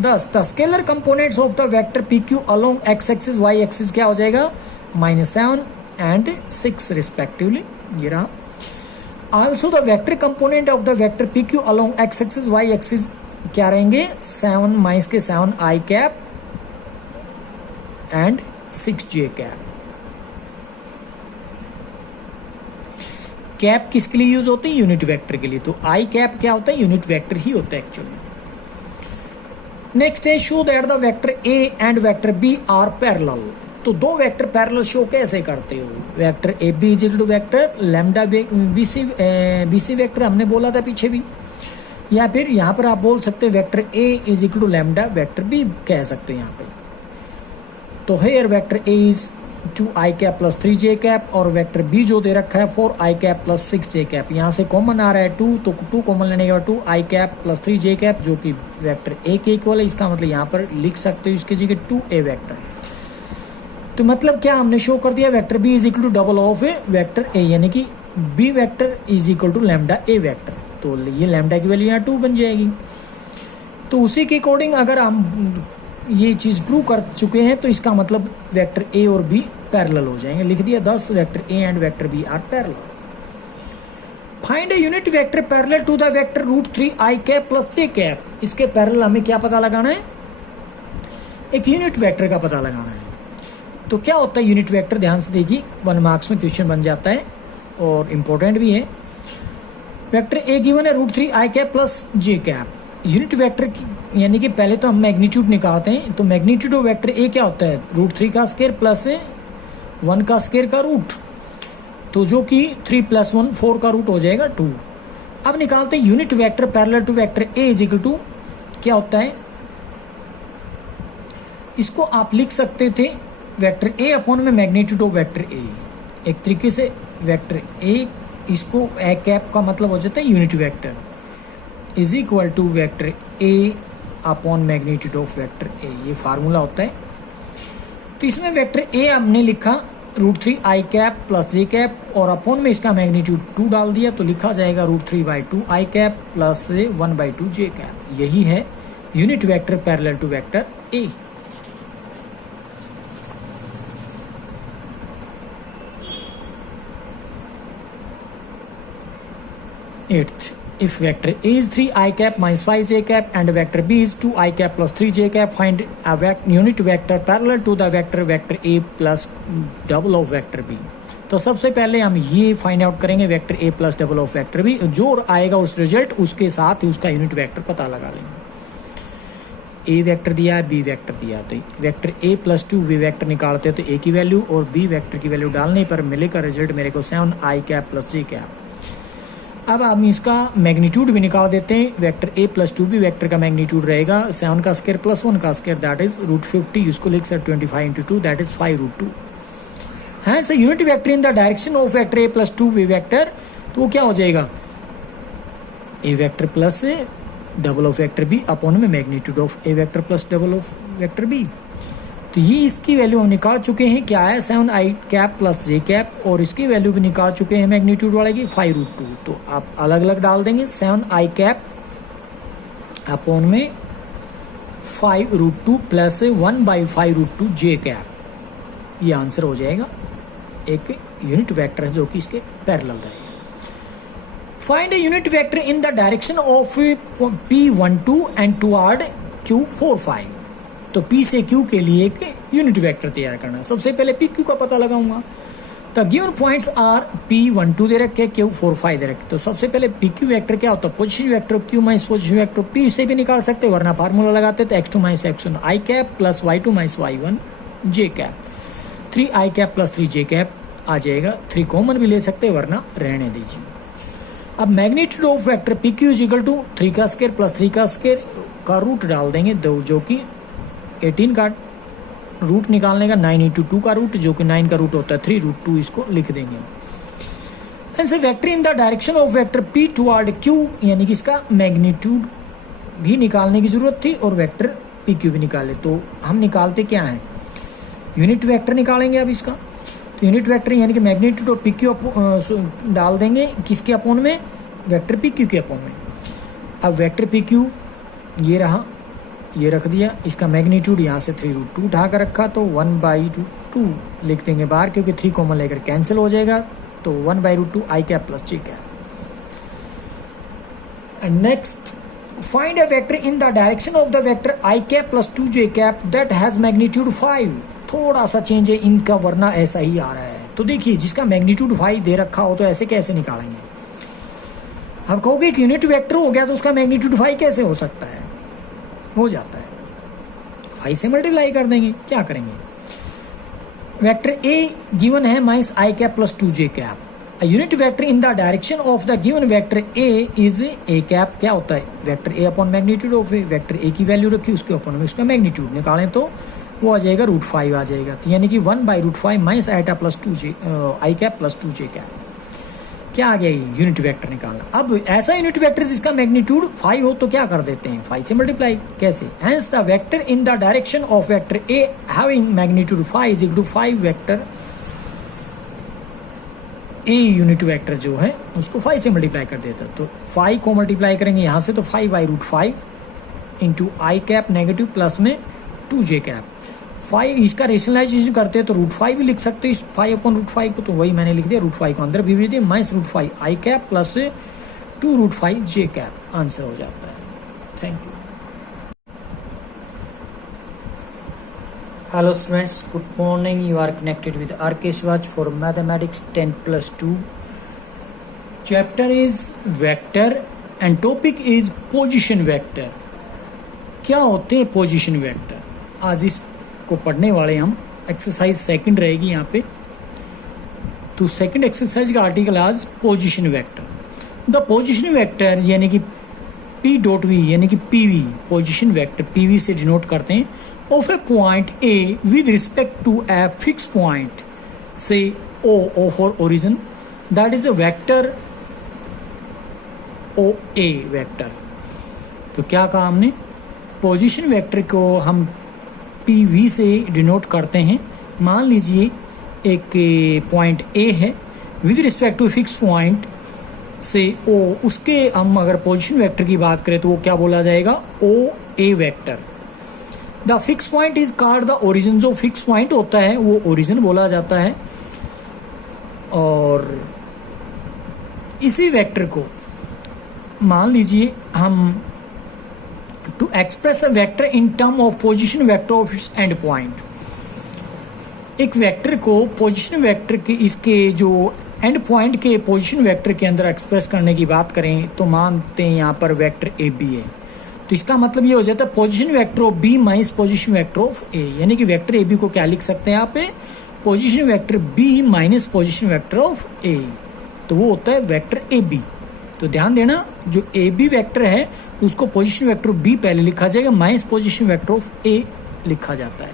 Thus the scalar components of the vector pq along x axis y axis क्या हो जाएगा, minus 7 and 6 respectively, ये रहा। Also the vector component of the vector pq along x axis y axis क्या रहेंगे 7 minus के 7 आई cap and 6 J cap. Cap किसके लिए यूज होती है? यूनिट वेक्टर के लिए। तो आई कैप क्या होता है? यूनिट वेक्टर ही होता है एक्चुअली। नेक्स्ट है show that the vector A and vector B are parallel. तो दो वेक्टर पैरेलल शो कैसे करते हो? Vector A B is equal to vector lambda B C vector हमने बोला था पीछे भी, या फिर यहां पर आप बोल सकते हैं vector A is equal to lambda vector B कह सकते हैं यहां पे। तो here vector A is 2 I cap plus 3 J cap और वेक्टर बी जो दे रखा है 4 i cap plus 6 J cap. यहाँ से कॉमन आ रहा है 2, तो 2 कॉमन लेने के बाद 2 आई कैप प्लस 3 जे कैप जो कि वेक्टर ए के इक्वल है। इसका मतलब यहाँ पर लिख सकते हो इसकी जगह 2 ए वेक्टर। तो मतलब क्या हमने शो कर दिया? Vector B is equal to double of A vector A, यानी कि B vector is equal to lambda A vector. तो ये लैम्डा की वैल्यू यहाँ 2 बन जाएगी। तो उसी के अकॉर्डिंग अगर हम ये चीज प्रूव कर चुके हैं तो इसका मतलब वेक्टर ए और बी पैरेलल हो जाएंगे। लिख दिया 10 vector A and vector B are parallel. Find a unit vector parallel to the vector root 3 I cap plus J cap. इसके पैरेलल हमें क्या पता लगाना है? एक यूनिट वेक्टर का पता लगाना है। तो क्या होता है यूनिट वेक्टर? ध्यान से देखिए, 1 मार्क्स में क्वेश्चन बन जाता है और इंपॉर्टेंट भी है। वेक्टर ए गिवन है रूट 3 आई कैप प्लस जे कैप। यूनिट वेक्टर की यानी कि पहले तो हम मैग्नीट्यूड निकालते हैं। तो मैग्नीट्यूड ऑफ वेक्टर ए क्या होता है? रूट 3 का स्क्वायर प्लस 1 का स्क्वायर का रूट, तो जो कि 3 + 1 4 का रूट हो जाएगा 2। अब निकालते हैं unit vector parallel to vector A is equal to क्या होता है? इसको आप लिख सकते थे वेक्टर ए अपॉन में मैग्नीट्यूड ऑफ वेक्टर ए। एक तरीके से वेक्टर ए, इसको ए कैप का मतलब हो जाता है unit vector is equal to vector A upon magnitude of vector A. ये फार्मूला होता है। तो इसमें वेक्टर ए हमने लिखा रूट 3 आई कैप प्लस जे कैप और अपॉन में इसका मैग्नीट्यूड 2 डाल दिया, तो लिखा जाएगा root 3/2 i cap plus 1/2 j cap. यही है unit vector parallel to vector A. Eighth, if vector A is 3 I cap minus 5 j cap and vector B is 2 I cap plus 3 j cap, find a unit vector parallel to the vector A plus double of vector B। तो सबसे पहले हम ये find out करेंगे vector A plus double of vector B। जो आएगा उस result उसके साथ ही उसका यूनिट वेक्टर पता लगा लेंगे। A वेक्टर दिया है, B वेक्टर दिया, तो vector A plus 2 B vector निकालते हैं तो A की वैल्यू और B वेक्टर की वैल्यू डालने पर मिलेगा रिजल्ट मेरे को 7 I cap plus J cap. अब हम इसका मैग्नीट्यूड भी निकाल देते हैं। वेक्टर ए प्लस 2b वेक्टर का मैग्नीट्यूड रहेगा 7 का स्क्वायर प्लस 1 का स्क्वायर, दैट इज रूट 50। इसको लिख सकते 25 × 2 दैट इज 5√2। है so unit vector in the direction of vector A plus 2b vector, तो वो क्या हो जाएगा? ए vector plus double of vector B upon में magnitude of A vector plus double of vector B. तो ये इसकी वैल्यू हम निकाल चुके हैं। क्या है? 7 आई कैप प्लस जे कैप, और इसकी वैल्यू भी निकाल चुके हैं मैग्नीट्यूड वाले की 5√2। तो आप अलग अलग डाल देंगे 7 आई कैप अपॉन में 5√2 प्लस 1/5√2 जे कैप। ये आंसर हो जाएगा एक यूनिट वेक्टर है जो कि इसके पैरेलल रहेगा। Find a unit vector in the direction of P12 and toward Q45। तो P से Q के लिए एक यूनिट वेक्टर तैयार करना है। सबसे पहले PQ का पता लगाऊंगा। तो गिवन पॉइंट्स आर P12 दे रखे, Q45 दे रखे। तो सबसे पहले PQ वेक्टर क्या होता है? Position vector Q minus position vector P से भी निकाल सकते हैं, वरना फार्मूला लगाते तो x2 माइनस x1 आई cap plus y2 minus y1 J cap, 3 आई कैप प्लस 3 जे कैप आ जाएगा। 3 कॉमन भी ले सकते हैं, वरना रहने दीजिए। अब magnitude of vector PQ is equal to 3 का स्क्वायर प्लस 3 का स्क्वायर का रूट डाल देंगे, जो कि 18 का रूट निकालने का 9 × 2 का रूट, जो कि 9 का रूट होता है 3√2। इसको लिख देंगे। ऐसे vector in the direction of vector P toward Q, यानी कि इसका मैग्नीट्यूड भी निकालने की जरूरत थी और वेक्टर PQ भी निकाले। तो हम निकालते क्या है? यूनिट वेक्टर निकालेंगे अब इसका। तो यूनिट वेक्टर यानी कि मैग्नीट्यूड ऑफ PQ डाल देंगे किसके अपॉन में? वेक्टर PQ के अपॉन में। अब वेक्टर PQ ये रहा, ये रख दिया। इसका मैग्नीट्यूड यहाँ से 3√2 उठा कर रखा, तो 1/2 लिख देंगे बाहर, क्योंकि 3 कॉमन लेकर कैंसिल हो जाएगा। तो 1/2 I cap plus J cap. And next find a vector in the direction of the vector I cap plus 2j cap that has magnitude 5। थोड़ा सा चेंज है इनका, वरना ऐसा ही आ रहा है। तो देखिए जिसका मैग्नीट्यूड 5 दे रखा हो तो ऐसे कैसे निकालेंगे। हम कहोगे कि यूनिट वेक्टर हो गया तो उसका मैग्नीट्यूड 5 कैसे हो सकता है, हो जाता है 5 से मल्टीप्लाई कर देंगे। क्या करेंगे, वेक्टर ए गिवन है minus I cap plus 2j cap. A unit vector in the direction of the given vector A is a cap। क्या होता है, vector A upon magnitude of A, vector A की value रखी उसके upon में उसका magnitude निकालें तो वो आ जाएगा √5 आ जाएगा। तो यानी कि 1/√5 माइनस आईटा प्लस 2j आई कैप प्लस 2j कैप। क्या आ गया, यूनिट वेक्टर निकालना। अब ऐसा यूनिट वेक्टर जिसका मैग्नीट्यूड 5 हो तो क्या कर देते हैं, 5 से मल्टीप्लाई। कैसे, hence the vector in the direction of vector A having magnitude 5 is equal to 5 vector A unit vector जो है उसको 5 से मल्टीप्लाई कर देता है। तो 5 को मल्टीप्लाई करेंगे यहाँ से तो 5/√5 इंटू आई कैप नेगेटिव प्लस में 2j कैप। 5 इसका रेशनलाइजेशन करते हैं तो √5 भी लिख सकते हैं इस 5/√5 को, तो वही मैंने लिख दिया, √5 को अंदर भी भेज दिया, minus √5 I cap plus 2√5j cap answer हो जाता है। Thank you. Hello students, good morning. You are connected with RK Swatch for Mathematics 10+2. Chapter is vector and topic is position vector. क्या होते हैं पोजीशन वेक्टर, आज इसको पढ़ने वाले हम। एक्सरसाइज सेकंड रहेगी यहाँ पे, तो सेकंड एक्सरसाइज का आर्टिकल आज position vector. The position vector यानी कि P.V यानी कि PV, पोजीशन वेक्टर PV से डिनोट करते हैं, of a point A with respect to a fixed point, say O for origin, that is a vector OA vector। तो क्या कहा हमने, पोजीशन वेक्टर को हम PV से डिनोट करते हैं। मान लीजिए एक पॉइंट A है with respect to fix point से O, उसके हम अगर पोजीशन वेक्टर की बात करें तो वो क्या बोला जाएगा, OA vector. The fix point is called the origin. जो फिक्स पॉइंट होता है वो ओरिजिन बोला जाता है। और इसी वेक्टर को मान लीजिए हम to express a vector in term of position vector of its end point. एक वेक्टर को पोजीशन वेक्टर के इसके जो एंड पॉइंट के पोजीशन वेक्टर के अंदर एक्सप्रेस करने की बात करें तो मानते हैं यहाँ पर वेक्टर ए बी है, तो इसका मतलब ये हो जाता है position vector of B minus position vector of A. यानी कि वेक्टर ए बी को क्या लिख सकते हैं यहाँ पे, position vector B minus position vector of A, तो वो होता है वेक्टर ए बी। तो ध्यान देना, जो ए बी वेक्टर है उसको पोजीशन वेक्टर बी पहले लिखा जाएगा, माइनस पोजीशन वेक्टर ऑफ ए लिखा जाता है।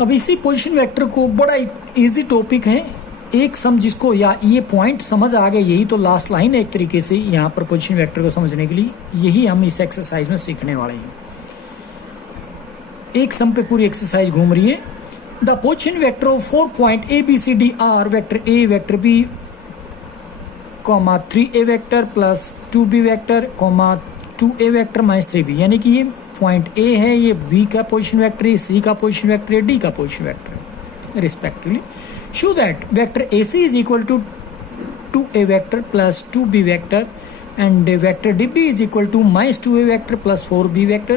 अब इसी पोजीशन वेक्टर को बड़ा इजी टॉपिक है, एक सम जिसको या ये पॉइंट समझ आ गया, यही तो लास्ट लाइन है एक तरीके से यहाँ पर पोजीशन वेक्टर को समझने के लिए, यही हम इस एक्सरसाइज में सीखने वाले हैं। एक सम पे पूरी एक्सरसाइज घूम रही है। The position vector of 4 point A B C D are vector A vector B comma 3a vector plus 2b vector comma 2a vector minus 3b। यानी कि ये पॉइंट ए है, ये बी का पोजीशन वेक्टर है, सी का पोजीशन वेक्टर है, D का पोजीशन वेक्टर है respectively. Show that vector AC is equal to 2a vector plus 2b vector and vector DB is equal to minus 2a vector plus 4b vector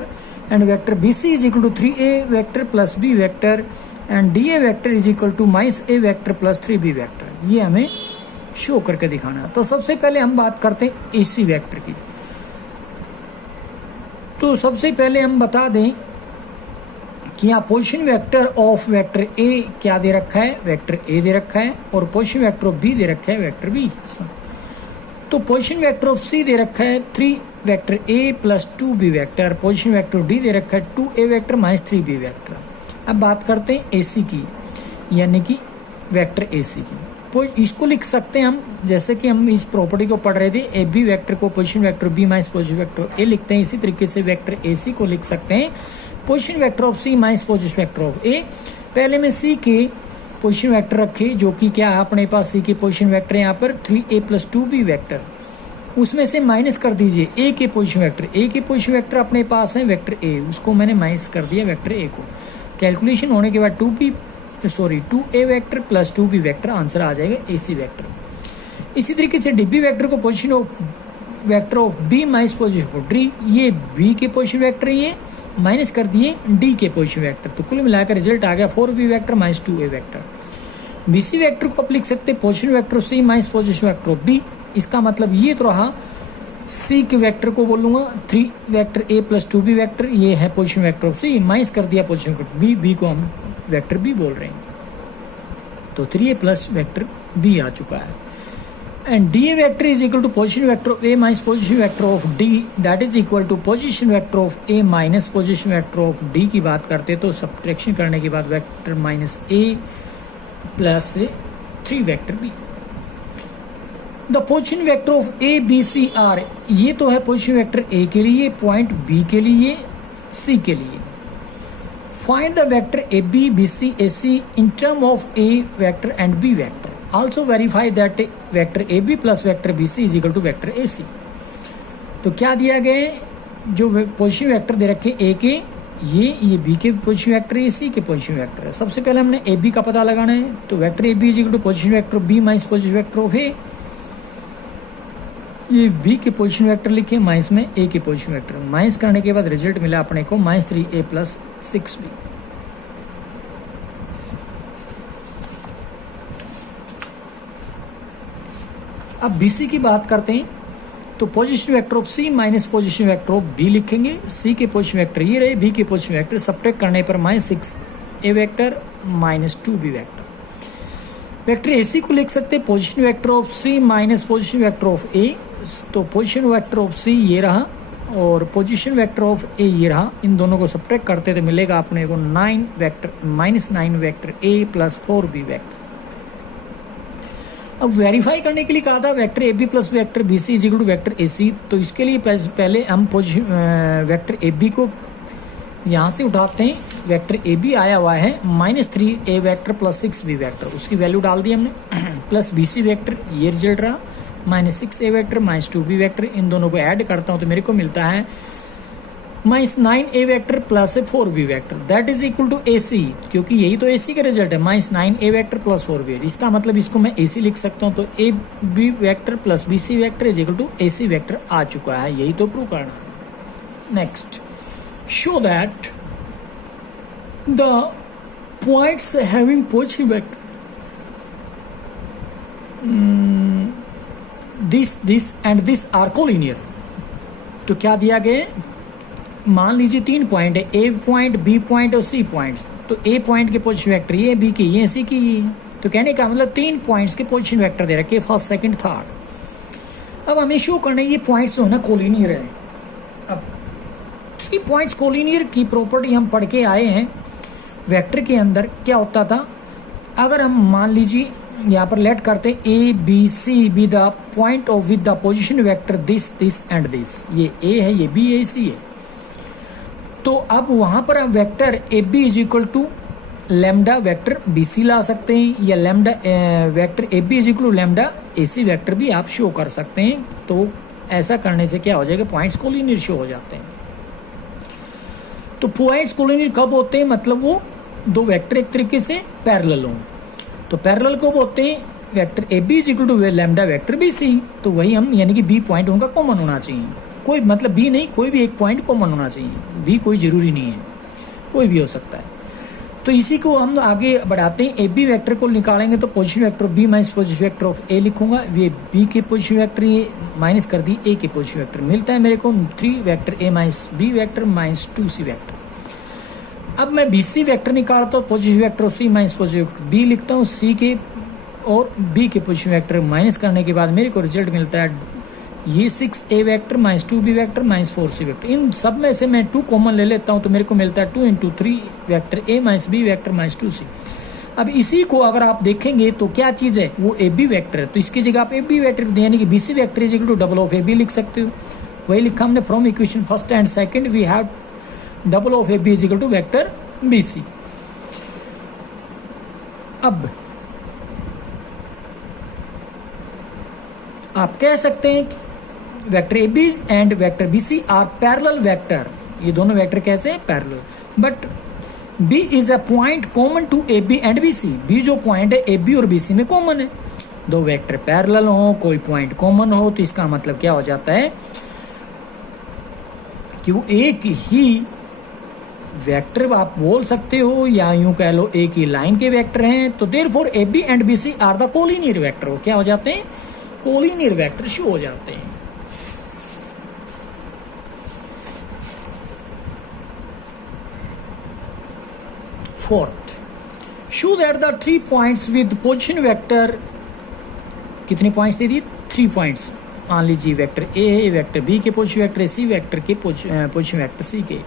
and vector BC is equal to 3a vector plus b vector and DA vector is equal to minus a vector plus 3b vector। ये हमें show करके दिखाना है। तो सबसे पहले हम बात करते हैं AC वेक्टर की। तो सबसे पहले हम बता दें कि यहाँ पोजीशन वेक्टर ऑफ वेक्टर ए क्या दे रखा है, वेक्टर ए दे रखा है, और पोजीशन वेक्टर ऑफ बी दे रखा है वेक्टर बी। तो पोजीशन वेक्टर ऑफ सी दे रखा है 3 vector A plus 2b vector, position vector of D दे रखा है 2a vector minus 3b vector. अब बात करते हैं एसी की, यानी कि वेक्टर एसी की। इसको लिख सकते हैं हम, जैसे कि हम इस प्रॉपर्टी को पढ़ रहे थे, ए बी वेक्टर को position vector B minus position vector A लिखते हैं, इसी तरीके से वेक्टर ए सी को लिख सकते हैं position vector of C minus position vector of A. पहले में सी के पोजीशन वेक्टर रखे, जो कि क्या है अपने पास सी के पोजीशन वेक्टर यहाँ पर 3a प्लस 2b वेक्टर, उसमें से माइनस कर दीजिए ए के पोजीशन वेक्टर। ए के पोजीशन वेक्टर अपने पास है वेक्टर ए, उसको मैंने माइनस कर दिया वेक्टर ए को। कैलकुलेशन होने के बाद 2a vector plus 2b vector answer आ जाएगा एसी वेक्टर। इसी तरीके से डीबी वेक्टर को position of vector of B minus position vector D, ये बी के पोजिशन वेक्टर, ये माइनस कर दिए डी के पोजिशन वेक्टर, तो कुल मिलाकर रिजल्ट आ गया 4b vector minus 2a vector. BC vector को आप लिख सकते हैं position vector of C minus position vector of B. इसका मतलब ये तो रहा सी के वेक्टर को बोलूंगा 3 vector a plus 2b vector, ये है position vector of C, minus कर दिया पोजिशन वेक्टर बी, बी को हम वेक्टर बी बोल रहे हैं, तो 3a प्लस वेक्टर बी आ चुका है। And D vector is equal to position vector of A minus position vector of D, that is equal to position vector of A minus position vector of D की बात करते तो subtraction करने के बाद vector minus A plus 3 vector B. The position vector of A B C are, ये तो है पोजिशन वेक्टर ए के लिए, पॉइंट बी के लिए, सी के लिए। Find the vector A B B C A C in term of A vector and B vector, also verify that vector A B plus vector B C is equal to vector A C. तो क्या दिया गया, जो position vector दे रखे ए के, ये B के पोजिशन वेक्टर, ये सी के पोजिशन वेक्टर है। सबसे पहले हमने ए बी का पता लगाना है, तो vector A B is equal to position vector B minus position vector of A, ये बी के पोजिशन वेक्टर लिखे माइनस में ए के पोजिशन वेक्टर, माइनस करने के बाद रिजल्ट मिला अपने को माइनस 3a प्लस 6b। अब BC की बात करते हैं, तो position vector of C minus position vector of B लिखेंगे। C के पोजिशन वेक्टर ये रहे, B के पोजिशन वेक्टर सब्ट्रैक्ट करने पर minus 6a vector minus 2b vector. Vector AC को लिख सकते हैं position vector of C minus position vector of A, तो पोजिशन वेक्टर ऑफ C ये रहा और पोजिशन वेक्टर ऑफ A ये रहा, इन दोनों को सब्ट्रैक्ट करते तो मिलेगा अपने को 9 vector minus 9 vector A plus 4b vector. अब वेरीफाई करने के लिए कहा था vector A B plus vector B C is equal to vector A C, तो इसके लिए पहले हम वेक्टर ए बी को यहाँ से उठाते हैं। वेक्टर ए बी आया हुआ है minus 3a vector plus 6b vector, उसकी वैल्यू डाल दी हमने, प्लस बी सी वेक्टर ये रिजल्ट रहा minus 6a vector minus 2b vector, इन दोनों को ऐड करता हूँ तो मेरे को मिलता है minus 9a vector plus 4b vector, that is equal to A C, क्योंकि यही तो ए सी का रिजल्ट है minus 9a vector plus 4b। इसका मतलब इसको मैं ए सी लिख सकता हूँ, तो A B vector plus B C vector is equal to A C vector आ चुका है, यही तो प्रूव करना है। Next, show that the points having position vector this and this are collinear. तो क्या दिया गया, मान लीजिए 3 पॉइंट है, ए पॉइंट बी पॉइंट और सी पॉइंट, तो ए पॉइंट के पोजिशन वेक्टर ये, बी की ये, सी की ये, तो कहने का मतलब 3 पॉइंट्स के पोजिशन वेक्टर दे रखे, फर्स्ट सेकंड थर्ड। अब हमें शो करना है ये पॉइंट्स जो है ना कोलिनियर है। अब 3 पॉइंट्स कोलिनियर की प्रॉपर्टी हम पढ़ के आए हैं। वेक्टर के अंदर क्या होता था, अगर हम मान लीजिए यहाँ पर लेट करते A B C be the point of with the position vector this this and this, ये ए है, ये बी है, सी है, तो अब वहां पर हम vector A B is equal to lambda vector B C ला सकते हैं, या lambda vector A B is equal to lambda A C vector भी आप शो कर सकते हैं। तो ऐसा करने से क्या हो जाएगा, पॉइंट्स कोलिनियर शो हो जाते हैं। तो पॉइंट्स कोलिनियर कब होते हैं, मतलब वो दो वेक्टर एक तरीके से पैरेलल हों, तो पैरेलल कब होते हैं, vector A B is equal to lambda vector B C, तो वही हम यानी कि बी पॉइंट उनका कॉमन होना चाहिए, कोई मतलब बी नहीं, कोई भी एक पॉइंट कॉमन होना चाहिए, बी कोई जरूरी नहीं है, कोई भी हो सकता है। तो इसी को हम आगे बढ़ाते हैं, ए बी वेक्टर को निकालेंगे तो position vector of B minus position vector of A लिखूंगा, ये बी के पोजिशन वेक्टर ये माइनस कर दी ए के पोजिशन वेक्टर, मिलता है मेरे को 3 vector A minus B vector minus 2c vector. अब मैं बी सी वेक्टर निकालता हूँ, position vector of C minus position vector B लिखता हूँ, सी के और बी के पोजिशन वेक्टर माइनस करने के बाद मेरे को रिजल्ट मिलता है ये 6a vector minus 2b vector minus 4c vector. इन सब में से मैं 2 कॉमन ले लेता हूँ तो मेरे को मिलता है 2 × 3 vector a minus b vector minus 2c। अब इसी को अगर आप देखेंगे तो क्या चीज़ है, वो ए बी वेक्टर है, तो इसकी जगह आप ए बी वेक्टर यानी कि B C vector is equal to double of A B लिख सकते हो। वही लिखा हमने from equation first and second we have double of A B is equal to vector B C. अब आप कह सकते हैं कि vector A B and vector B C are parallel vector, ये दोनों वेक्टर कैसे हैं, parallel, but B is a point common to A B and B C, B जो पॉइंट है ए बी और बी सी में कॉमन है, दो वेक्टर पैरेलल हो, कोई पॉइंट कॉमन हो, तो इसका मतलब क्या हो जाता है कि वो एक ही वेक्टर आप बोल सकते हो, या यूं कह लो एक ही लाइन के वेक्टर हैं। तो therefore A B and B C are the collinear vector. वो क्या हो जाते हैं? कोलिनियर वेक्टर शो हो जाते हैं। Fourth, show that the 3 points with position vector, कितने पॉइंट्स दे दिए? 3 पॉइंट्स। मान लीजिए वेक्टर ए है, वेक्टर बी के पोजीशन वेक्टर, सी वेक्टर के पोजीशन वेक्टर सी के,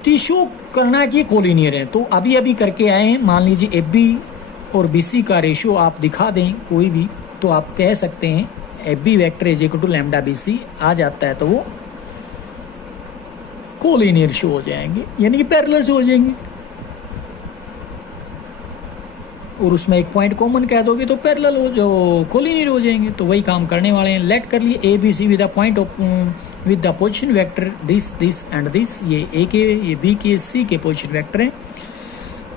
तो शो करना है कि ये कोलिनियर है। तो अभी अभी करके आए हैं, मान लीजिए ए बी और बी सी का रेशियो आप दिखा दें कोई भी, तो आप कह सकते हैं A B vector is equal to lambda B C आ जाता है, तो वो कोलिनियर शो हो जाएंगे, यानी कि पैरेलल शो हो जाएंगे। और उसमें एक पॉइंट कॉमन कह दोगे तो पैरेलल हो, जो कोलिनियर हो जाएंगे। तो वही काम करने वाले हैं। लेट कर लिए A B C with the point of with the position vector this this and this. ये ए के, ये बी के, सी के पोजीशन वेक्टर हैं।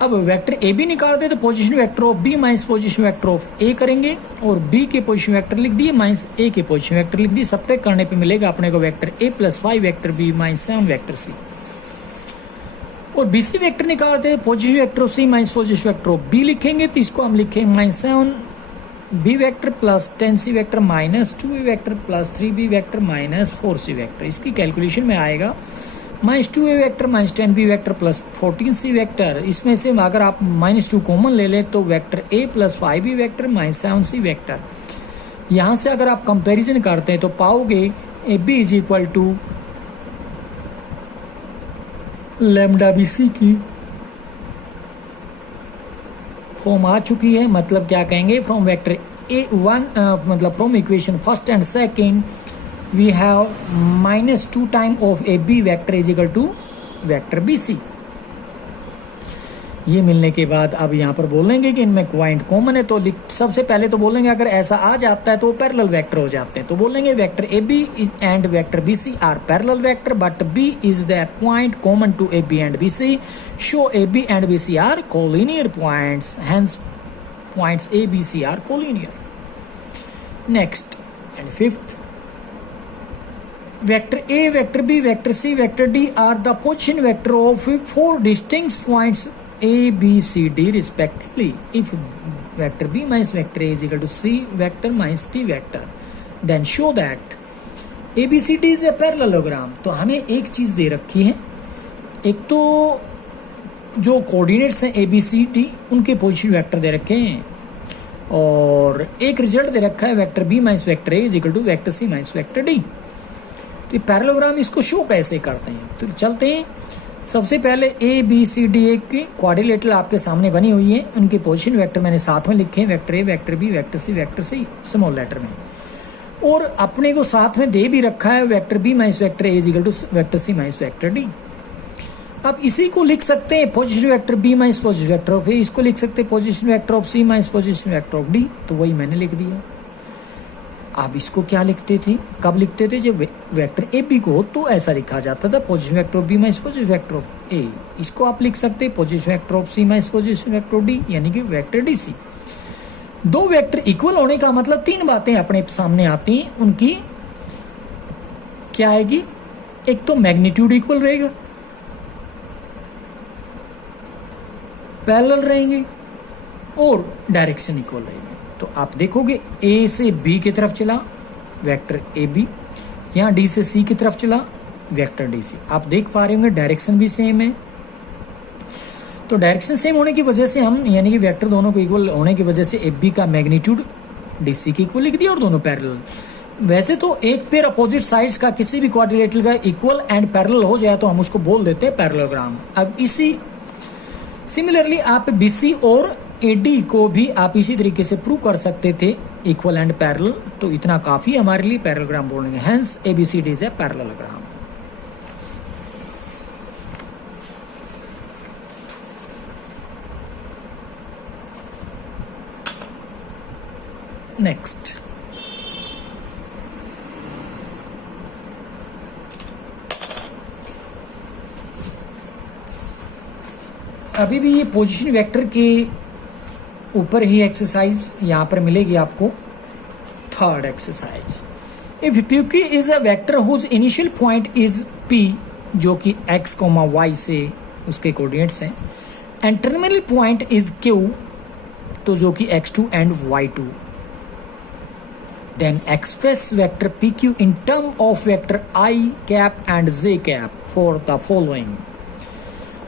अब वेक्टर ए बी निकालते तो position vector of B minus position vector of A करेंगे, और बी के पोजीशन वेक्टर लिख दिए माइनस ए के पोजीशन वेक्टर लिख दिए। सब्ट्रैक्ट करने पे मिलेगा अपने को वेक्टर ए plus 5 vector B minus 7 vector C. और बी सी वेक्टर निकालते हैं position vector of C minus position vector of B लिखेंगे, तो इसको हम लिखेंगे minus 7 B vector plus 10 C vector minus 2 B vector plus 3 B vector minus 4 C vector. इसकी calculation में आएगा minus 2 A vector minus 10 B vector plus 14 C vector. इसमें से अगर आप माइनस 2 कॉमन ले लें तो वेक्टर ए plus 5 B vector minus 7 C vector. यहाँ से अगर आप कंपेरिजन करते हैं तो पाओगे A B is equal to lambda B C की फॉर्म आ चुकी है। मतलब क्या कहेंगे, फ्रॉम वेक्टर ए वन, मतलब from equation first and second we have minus 2 time of A B vector is equal to vector B C. ये मिलने के बाद अब यहाँ पर बोलेंगे कि इनमें पॉइंट कॉमन है, तो सबसे पहले तो बोलेंगे अगर ऐसा आ जाता है तो वो पैरेलल वेक्टर हो जाते हैं। तो बोलेंगे vector A B and vector B C are parallel vector, but B is the point common to A B and B C. Show A B and B C are collinear points, hence points A B C are collinear. Next and fifth, vector A, vector B, vector C, vector D are the position vector of 4 distinct points A, B, C, D respectively. If vector B minus vector A is equal to C vector minus T vector, then show that ABCD is a parallelogram. तो हमें एक चीज दे रखी है, एक तो जो coordinates हैं ABCD उनके पोजीशन वेक्टर दे रखे हैं, और एक रिजल्ट दे रखा है vector B minus vector A is equal to vector C minus vector D। तो पैरेललोग्राम इसको शो कैसे करते हैं, तो चलते हैं। सबसे पहले ए बी सी डी ए की क्वाड्रिलेटरल आपके सामने बनी हुई है, उनके पोजीशन वेक्टर मैंने साथ में लिखे हैं, vector A, vector B, vector C small letter में, और अपने को साथ में दे भी रखा है vector B minus vector A is equal to vector C minus vector D. अब इसी को लिख सकते हैं position vector B minus position vector of A, इसको लिख सकते हैं position vector of C minus position vector of D, तो वही मैंने लिख दिया। आप इसको क्या लिखते थे, कब लिखते थे, जब वेक्टर ए बी को तो ऐसा लिखा जाता था position vector of B minus position vector of A. इसको आप लिख सकते हैं position vector of C minus position vector of D, यानी कि वेक्टर डी सी। दो वेक्टर इक्वल होने का मतलब 3 बातें अपने सामने आती हैं, उनकी क्या आएगी, एक तो मैग्नीट्यूड इक्वल रहेगा, पैरेलल रहेंगे, और डायरेक्शन इक्वल रहेगी। तो आप देखोगे ए से बी की तरफ चला वेक्टर ए बी, यहाँ डी से सी की तरफ चला वेक्टर डी सी। आप देख पा रहे होंगे डायरेक्शन भी सेम है। तो डायरेक्शन सेम होने की वजह से हम, यानी कि वेक्टर दोनों को इक्वल होने की वजह से ए बी का मैग्नीट्यूड डी सी की इक्वल लिख दिया, और दोनों पैरेलल। वैसे तो एक पेयर अपोजिट साइड्स का किसी भी क्वाड्रिलेटरल का इक्वल एंड पैरेलल हो जाए तो हम उसको बोल देते हैं पैरेललोग्राम। अब इसी सिमिलरली आप बी सी और एडी को भी आप इसी तरीके से प्रूव कर सकते थे इक्वल एंड पैरेलल, तो इतना काफी हमारे लिए पैरेललोग्राम बोलेंगे। Hence ABCD is a parallelogram. Next, अभी भी ये पोजीशन वेक्टर के ऊपर ही एक्सरसाइज यहाँ पर मिलेगी आपको। Third exercise, if PQ is a vector whose initial point is P, जो कि x, y से उसके कोऑर्डिनेट्स हैं, and terminal point is Q, तो जो कि x2 and y2, then express vector PQ in term of vector I cap and j cap for the following.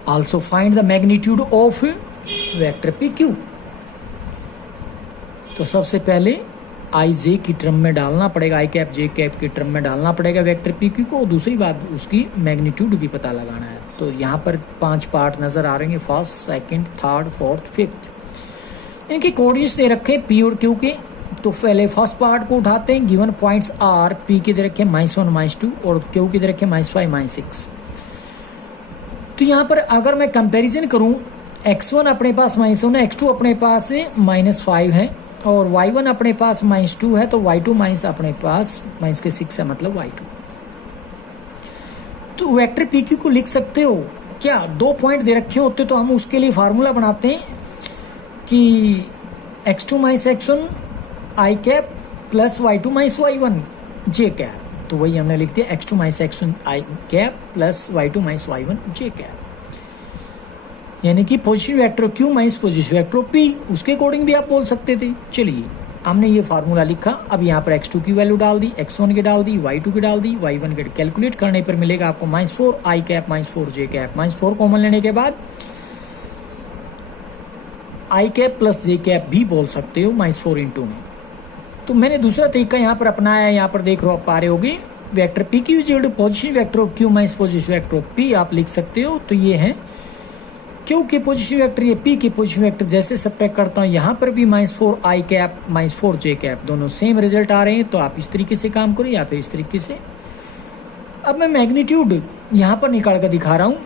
Also find the magnitude of vector PQ. तो सबसे पहले आई जे की term में डालना पड़ेगा, आई कैप जे कैप की टर्म में डालना पड़ेगा वेक्टर PQ को। दूसरी बात उसकी मैग्नीट्यूड भी पता लगाना है। तो यहाँ पर 5 पार्ट नजर आ रहे हैं, first, second, third, fourth, fifth. इनके कोऑर्डिनेट्स दे रखे P और Q के। तो पहले फर्स्ट पार्ट को उठाते हैं। गिवन पॉइंट्स आर, P की दे रखे -1 -2 और Q की दे रखे -5 -6। तो यहाँ पर अगर मैं कंपैरिजन करूं, x1 अपने पास -1 है, x2 अपने पास -5 है और y1 अपने पास -2 है, तो y2 माइनस अपने पास -6 है, मतलब y2। तो वेक्टर PQ को लिख सकते हो क्या? 2 पॉइंट दे रखे होते तो हम उसके लिए फार्मूला बनाते हैं कि x2 - x1 आई cap plus y2 - y1 J cap. तो वही हमने लिख दिया, x2 - x1 आई cap plus y2 - y1 J cap. यानी कि position vector Q minus position vector P, उसके अकॉर्डिंग भी आप बोल सकते थे। चलिए, हमने ये फार्मूला लिखा। अब यहाँ पर x2 की वैल्यू डाल दी, x1 की डाल दी, y2 की डाल दी, y1 की कैलकुलेट करने पर मिलेगा आपको -4 i cap -4 j cap. -4 common लेने के बाद आई कैप प्लस जे कैप भी बोल सकते हो -4 इंटू में। तो मैंने दूसरा तरीका यहाँ पर अपनाया, यहाँ पर देख पा रहे होगे, vector PQ equal position vector of Q minus position vector of P आप लिख सकते हो। तो ये है Q के पोजीशन वेक्टर, ये P के पोजीशन वेक्टर। जैसे सब्ट्रैक्ट करता हूँ, यहाँ पर भी -4 आई कैप -4 जे कैप, दोनों सेम रिजल्ट आ रहे हैं। तो आप इस तरीके से काम करो या फिर इस तरीके से। अब मैं मैग्नीट्यूड यहाँ पर निकाल कर दिखा रहा हूँ।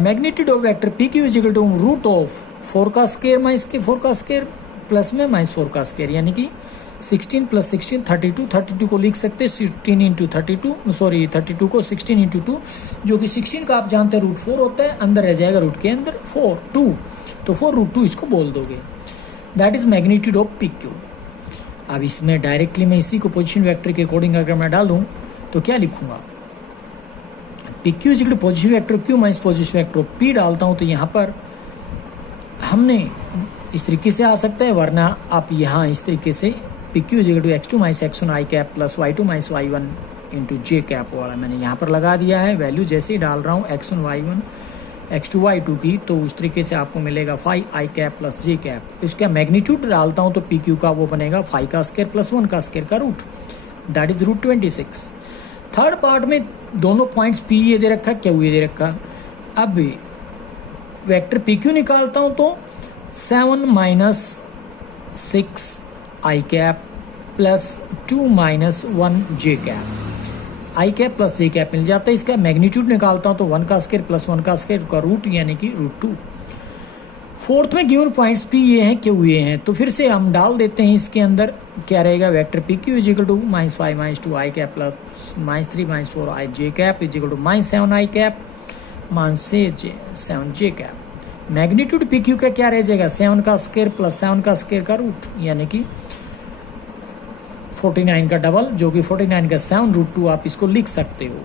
Magnitude of vector PQ equal to root of 4 का स्क्वायर माइनस के 4 का स्क्वायर प्लस में -4 का स्क्वायर, यानी कि 16 + 16 32। 32 को लिख सकते हैं 16 × 32, सॉरी 32 को 16 × 2, जो कि 16 का आप जानते हैं √4 होता है, अंदर रह जाएगा रूट के अंदर 4 2, तो 4√2 इसको बोल दोगे। That is magnitude of PQ। अब इसमें डायरेक्टली मैं इसी को पोजीशन वेक्टर के अकॉर्डिंग अगर मैं डाल दूं तो क्या लिखूंगा? PQ equal position vector Q minus position vector P डालता हूं, तो यहाँ पर हमने इस तरीके से आ सकता है, वरना आप यहाँ इस तरीके से PQ इक्वल x2 - x1 आई cap plus y2 - y1 into जे कैप वाला मैंने यहाँ पर लगा दिया है। वैल्यू जैसे ही डाल रहा हूँ x1 y1 x2 y2 की, तो उस तरीके से आपको मिलेगा 5 I cap plus J cap. इसका मैग्नीट्यूड डालता हूँ तो PQ का वो बनेगा 5 का स्क्वायर प्लस 1 का स्क्वायर का root, that is √26। Third part में दोनों पॉइंट्स P ये दे रखा, Q ये दे रखा। अब वेक्टर PQ निकालता हूँ तो 7 - 6 आई कैप प्लस 2 - 1 जे कैप। आई कैप प्लस जे कैप मिल जाता है। इसका मैग्नीट्यूड निकालता हूं तो 1 का स्क्वायर प्लस 1 का स्क्वायर का रूट, यानी कि √2। फोर्थ में गिवन पॉइंट्स P ये हैं, Q ये हैं, तो फिर से हम डाल देते हैं इसके अंदर। क्या रहेगा? Vector PQ equal to -5 - 2 I cap plus -3 - 4 I J cap equal to -7 I cap -7 J cap. Magnitude PQ का क्या रह जाएगा? 7 का स्क्वायर प्लस 7 का स्क्वायर का रूट, यानी कि 49 का डबल, जो कि 49 का 7√2 आप इसको लिख सकते हो।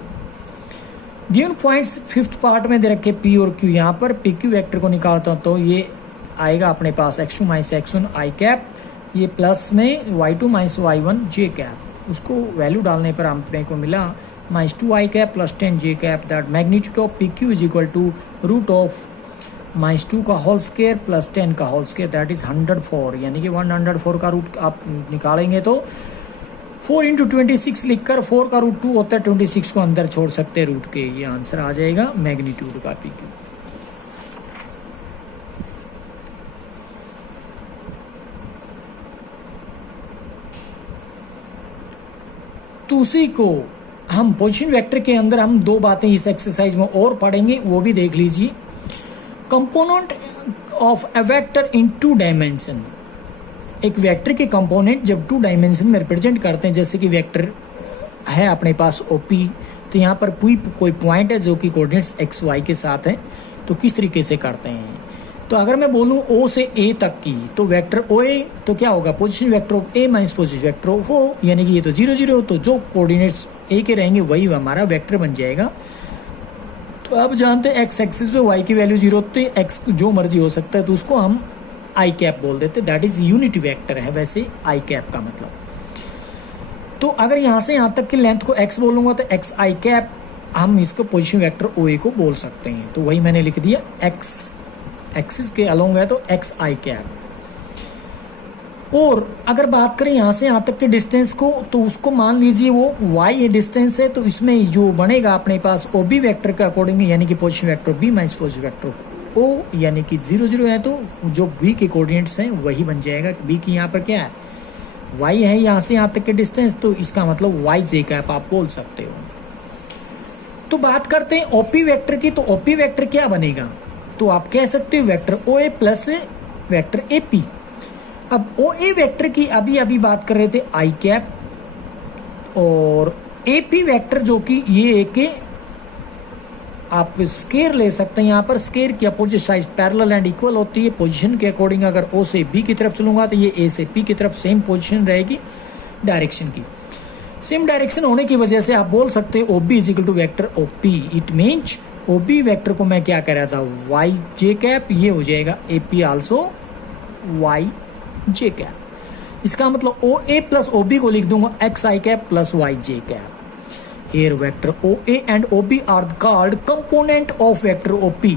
गिवन पॉइंट्स फिफ्थ पार्ट में दे रखे P और Q। यहाँ पर PQ वेक्टर को निकालता हूँ तो ये आएगा अपने पास x2 - x1 आई कैप, ये प्लस में y2 - y1 जे कैप। उसको वैल्यू डालने पर अपने को मिला -2 आई cap plus 10 J cap. That magnitude of PQ is equal to root of -2 का होल स्क्वायर प्लस 10 का होल स्क्वायर, दैट इज 104, यानी कि 104 का रूट आप निकालेंगे तो 4 × 26 लिखकर 4 का √2 होता है, 26 को अंदर छोड़ सकते हैं रूट के, ये आंसर आ जाएगा मैग्नीट्यूड का PQ। तो उसी को हम पोजीशन वेक्टर के अंदर हम 2 बातें इस एक्सरसाइज में और पढ़ेंगे, वो भी देख लीजिए। Component of a vector in 2 dimension. एक वेक्टर के कंपोनेंट जब 2 डायमेंशन में रिप्रेजेंट करते हैं, जैसे कि वेक्टर है अपने पास OP, तो यहाँ पर कोई पॉइंट है जो कि कोऑर्डिनेट्स x y के साथ है, तो किस तरीके से करते हैं? तो अगर मैं बोलूं ओ से ए तक की, तो वेक्टर ओ ए तो क्या होगा, position vector of A minus position vector of O, यानी कि ये तो 0 0, तो जो कोऑर्डिनेट्स ए के रहेंगे वही हमारा वेक्टर बन जाएगा। तो आप जानते हैं एक्स एक्सिस पे वाई की वैल्यू 0 होती है, एक्स जो मर्जी हो सकता है, तो उसको हम आई कैप बोल देते, दैट इज यूनिट वेक्टर है वैसे आई कैप का मतलब। तो अगर यहाँ से यहाँ तक की लेंथ को x बोलूंगा तो एक्स आई कैप, हम इसको पोजीशन वेक्टर ओ ए को बोल सकते हैं। तो वही मैंने लिख दिया, एक्स एक्सिस के अलोंग है तो एक्स आई कैप। और अगर बात करें यहाँ से यहाँ तक के डिस्टेंस को, तो उसको मान लीजिए वो y डिस्टेंस है, तो इसमें जो बनेगा अपने पास ओ बी वैक्टर के अकॉर्डिंग, यानी कि position vector B minus position vector O, यानी कि 0 0 है, तो जो b के कोऑर्डिनेट्स हैं वही बन जाएगा। b की यहाँ पर क्या है, y है यहाँ से यहाँ तक के डिस्टेंस, तो इसका मतलब y j कैप आप बोल सकते हो। तो बात करते हैं ओपी वेक्टर की, तो ओपी वेक्टर क्या बनेगा, तो आप कह सकते हो vector O A plus vector A P. अब ओ ए वेक्टर की अभी अभी बात कर रहे थे आई कैप, और ए पी वेक्टर जो कि ये एक आप स्केयर ले सकते हैं। यहाँ पर स्केयर की opposite side parallel and equal होती है पोजीशन के अकॉर्डिंग। अगर ओ से बी की तरफ चलूंगा तो ये ए से पी की तरफ सेम पोजीशन रहेगी डायरेक्शन की। सेम डायरेक्शन होने की वजह से आप बोल सकते हैं O B is equal to vector O P. It means O B vector को मैं क्या कह रहा था, वाई जे कैप, ये हो जाएगा A P also Y J cap. इसका मतलब ओ ए प्लस ओ बी को लिख दूंगा x I cap plus Y J cap. Here vector OA and OB are called component of vector OP।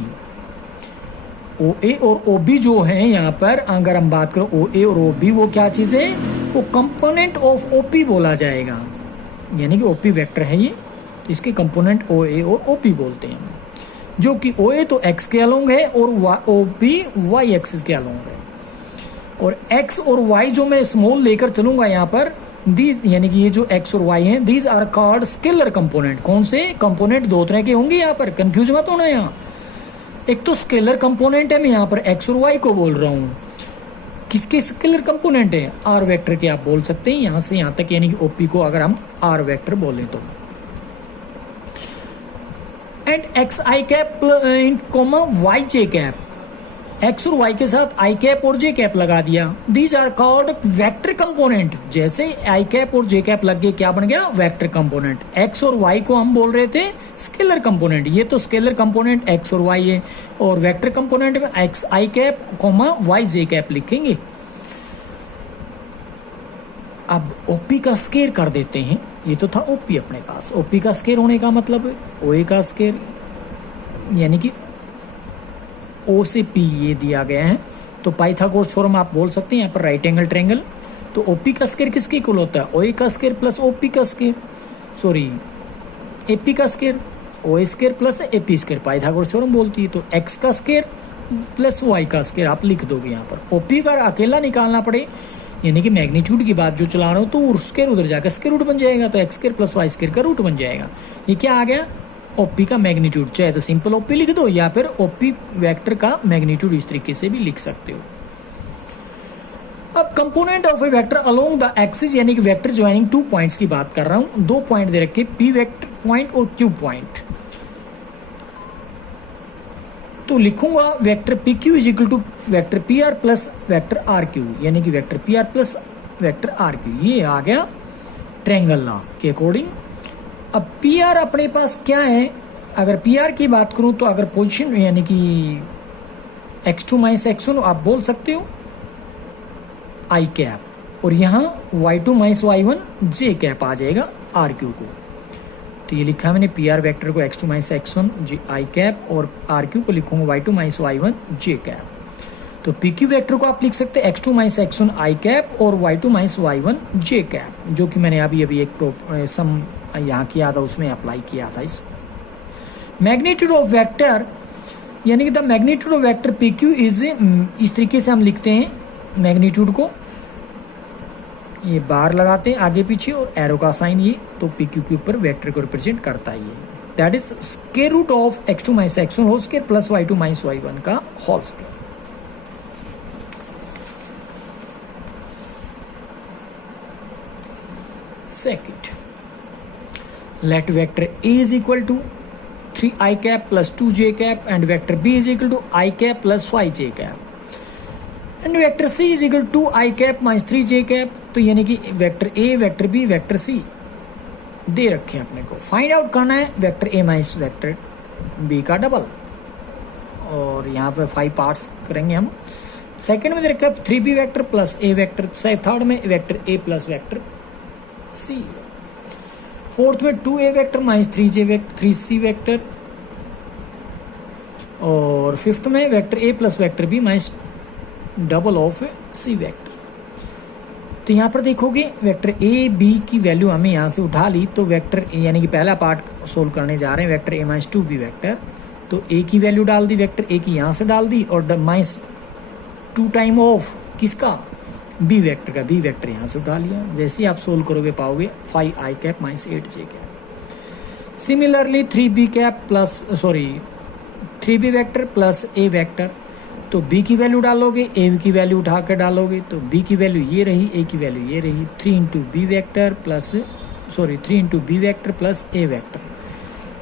OA और OB जो है यहाँ पर, अगर हम बात करें OA और OB, वो क्या चीज़ है, वो कंपोनेंट ऑफ OP बोला जाएगा। यानी कि OP वेक्टर है ये, तो इसके कंपोनेंट OA और OP बोलते हैं, जो कि OA तो x के अलोंग है और OP y एक्सिस के अलोंग है। और x और y जो मैं स्मॉल लेकर चलूंगा यहाँ पर, दीज यानी कि ये जो x और y हैं, these are called scalar component. कौन से कंपोनेंट, दो तरह के होंगे यहाँ पर, कंफ्यूज मत होना। यहाँ एक तो स्केलर कंपोनेंट है, मैं यहाँ पर x और y को बोल रहा हूँ। किसके स्केलर कंपोनेंट है, r वेक्टर के आप बोल सकते हैं यहाँ से यहाँ तक, यानी कि OP को अगर हम r वेक्टर बोले तो। And x I cap in comma Y J cap, x और वाई के साथ आई कैप और जे कैप लगा दिया। These are called vector component. जैसे आई कैप और जे कैप लग गए, क्या बन गया, वेक्टर कंपोनेंट। एक्स और वाई को हम बोल रहे थे स्केलर कंपोनेंट, ये तो स्केलर कंपोनेंट एक्स और वाई है। और वेक्टर कंपोनेंट में एक्स आई कैप कोमा वाई जे कैप लिखेंगे। अब ओपी का स्केयर कर देते हैं। ये तो था ओपी अपने पास। ओपी का स्केयर होने का मतलब ओए का स्केयर, यानी कि ओ से पी ये दिया गया है, तो पाइथागोरस थ्योरम आप बोल सकते हैं यहाँ पर राइट एंगल ट्रायंगल। तो ओपी का स्केयर किसके इक्वल होता है, ओए का स्केयर प्लस ओपी का स्केयर, सॉरी एपी का स्केयर, ओए square plus AP square, Pythagoras theorem बोलती है। तो एक्स का स्केयर प्लस वाई का स्केयर आप लिख दोगे यहाँ पर। ओपी का अकेला निकालना पड़े, यानी कि मैग्नीट्यूड की बात जो चला रहा हूँ, तो स्केयर उधर जाकर स्केयर रूट बन जाएगा, तो x square plus Y square का रूट बन जाएगा। ये क्या आ गया, ओपी का मैग्नीट्यूड। चाहे तो सिंपल ओपी लिख दो या फिर ओपी वेक्टर का मैग्नीट्यूड इस तरीके से भी लिख सकते हो। अब component of A vector along the axis, यानी कि वेक्टर ज्वाइनिंग टू पॉइंट्स की बात कर रहा हूं। दो पॉइंट दे रखे, पी वेक्टर पॉइंट और क्यू पॉइंट। तो लिखूंगा vector P Q is equal to vector P R plus vector R Q, यानी कि vector P R plus vector R Q. ये आ गया ट्रायंगल लॉ के अकॉर्डिंग। अब पी आर अपने पास क्या है, अगर पी आर की बात करूं तो अगर पोजीशन यानी कि x2 माइनस x1 आप बोल सकते हो आई कैप, और यहाँ y2 minus y1 J cap आ जाएगा आर क्यू को। तो ये लिखा है मैंने पी आर वैक्टर को x2 माइनस x1 जे आई कैप, और आर क्यू को लिखूंगा y2 minus y1 J cap. तो पी क्यू वैक्टर को आप लिख सकते हैं x2 माइनस x1 आई कैप और y2 minus y1 J cap, जो कि मैंने अभी एक सम यहाँ किया था, उसमें अप्लाई किया था। इस मैग्नीट्यूड ऑफ वेक्टर, यानी कि the magnitude of vector P Q is, इस तरीके से हम लिखते हैं मैग्नीट्यूड को, ये बार लगाते हैं आगे पीछे और एरो का साइन ये, तो पी क्यू के ऊपर वेक्टर को रिप्रेजेंट करता है ये। That is square root of x2 minus x1 whole square plus y2 minus y1 का whole square. Second, let vector a is equal to 3i cap plus 2j cap and vector b is equal to i cap plus 5j cap and vector c is equal to 2i cap minus 3j cap। तो यानी कि vector A, vector B, vector C दे रखे हैं अपने को। Find out करना है vector A minus vector B का डबल, और यहाँ पे 5 पार्ट्स करेंगे हम। सेकंड में दे रखा है 3b vector plus A vector, third में वेक्टर ए प्लस वेक्टर सी, फोर्थ में 2a vector minus 3j vector 3c vector, और फिफ्थ में vector A plus vector B minus double of C vector. तो यहाँ पर देखोगे वेक्टर ए बी की value हमें यहाँ से उठा ली, तो वेक्टर यानी कि पहला पार्ट सोल्व करने जा रहे हैं vector A minus 2b vector. तो ए की वैल्यू डाल दी, वेक्टर ए की यहाँ से डाल दी, और माइनस 2 टाइम ऑफ किसका, बी वेक्टर का, बी वेक्टर यहाँ से उठा लिया। जैसे ही आप सोल्व करोगे पाओगे 5i कैप minus 8j cap. Similarly 3b cap plus 3b vector plus A vector, तो b की वैल्यू डालोगे, a की वैल्यू उठा कर डालोगे, तो b की वैल्यू ये रही, a की वैल्यू ये रही। 3 into B vector plus a vector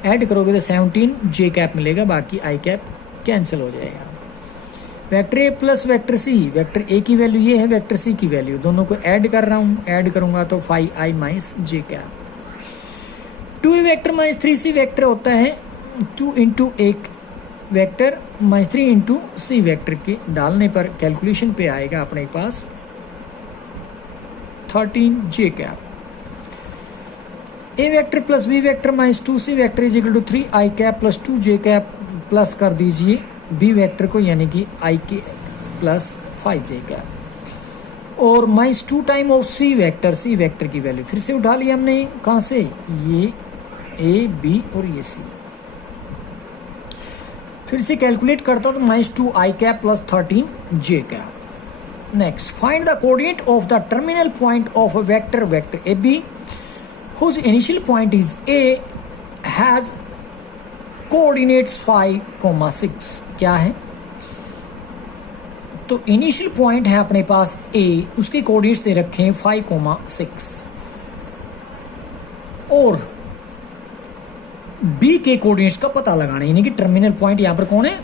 add करोगे तो 17j कैप मिलेगा, बाकी i कैप कैंसिल हो जाएगा। Vector A plus vector C, vector A की वैल्यू ये है, वेक्टर सी की वैल्यू, दोनों को ऐड कर रहा हूँ, ऐड करूंगा तो 5i minus j cap. 2a vector minus 3c vector होता है 2 इंटू एक vector minus 3 into C vector के डालने पर कैलकुलेशन पे आएगा अपने पास 13j cap. A vector plus B vector minus 2c vector is equal to 3i cap plus 2j cap, plus कर दीजिए बी वेक्टर को यानी कि i के प्लस 5j कैप, और minus 2 time of C vector की वैल्यू फिर से उठा लिया हमने, कहाँ से, ये ए बी और ये सी। फिर से कैलकुलेट करता हूं तो minus 2i cap plus 13j cap. Next, find the coordinate of the terminal point of a vector A B whose initial point is a has coordinates 5,6। क्या है, तो इनिशियल पॉइंट है अपने पास a, उसके कोऑर्डिनेट्स दे रखे हैं 5,6, और b के कोऑर्डिनेट्स का पता लगाना है, यानी कि टर्मिनल पॉइंट यहां पर कौन है,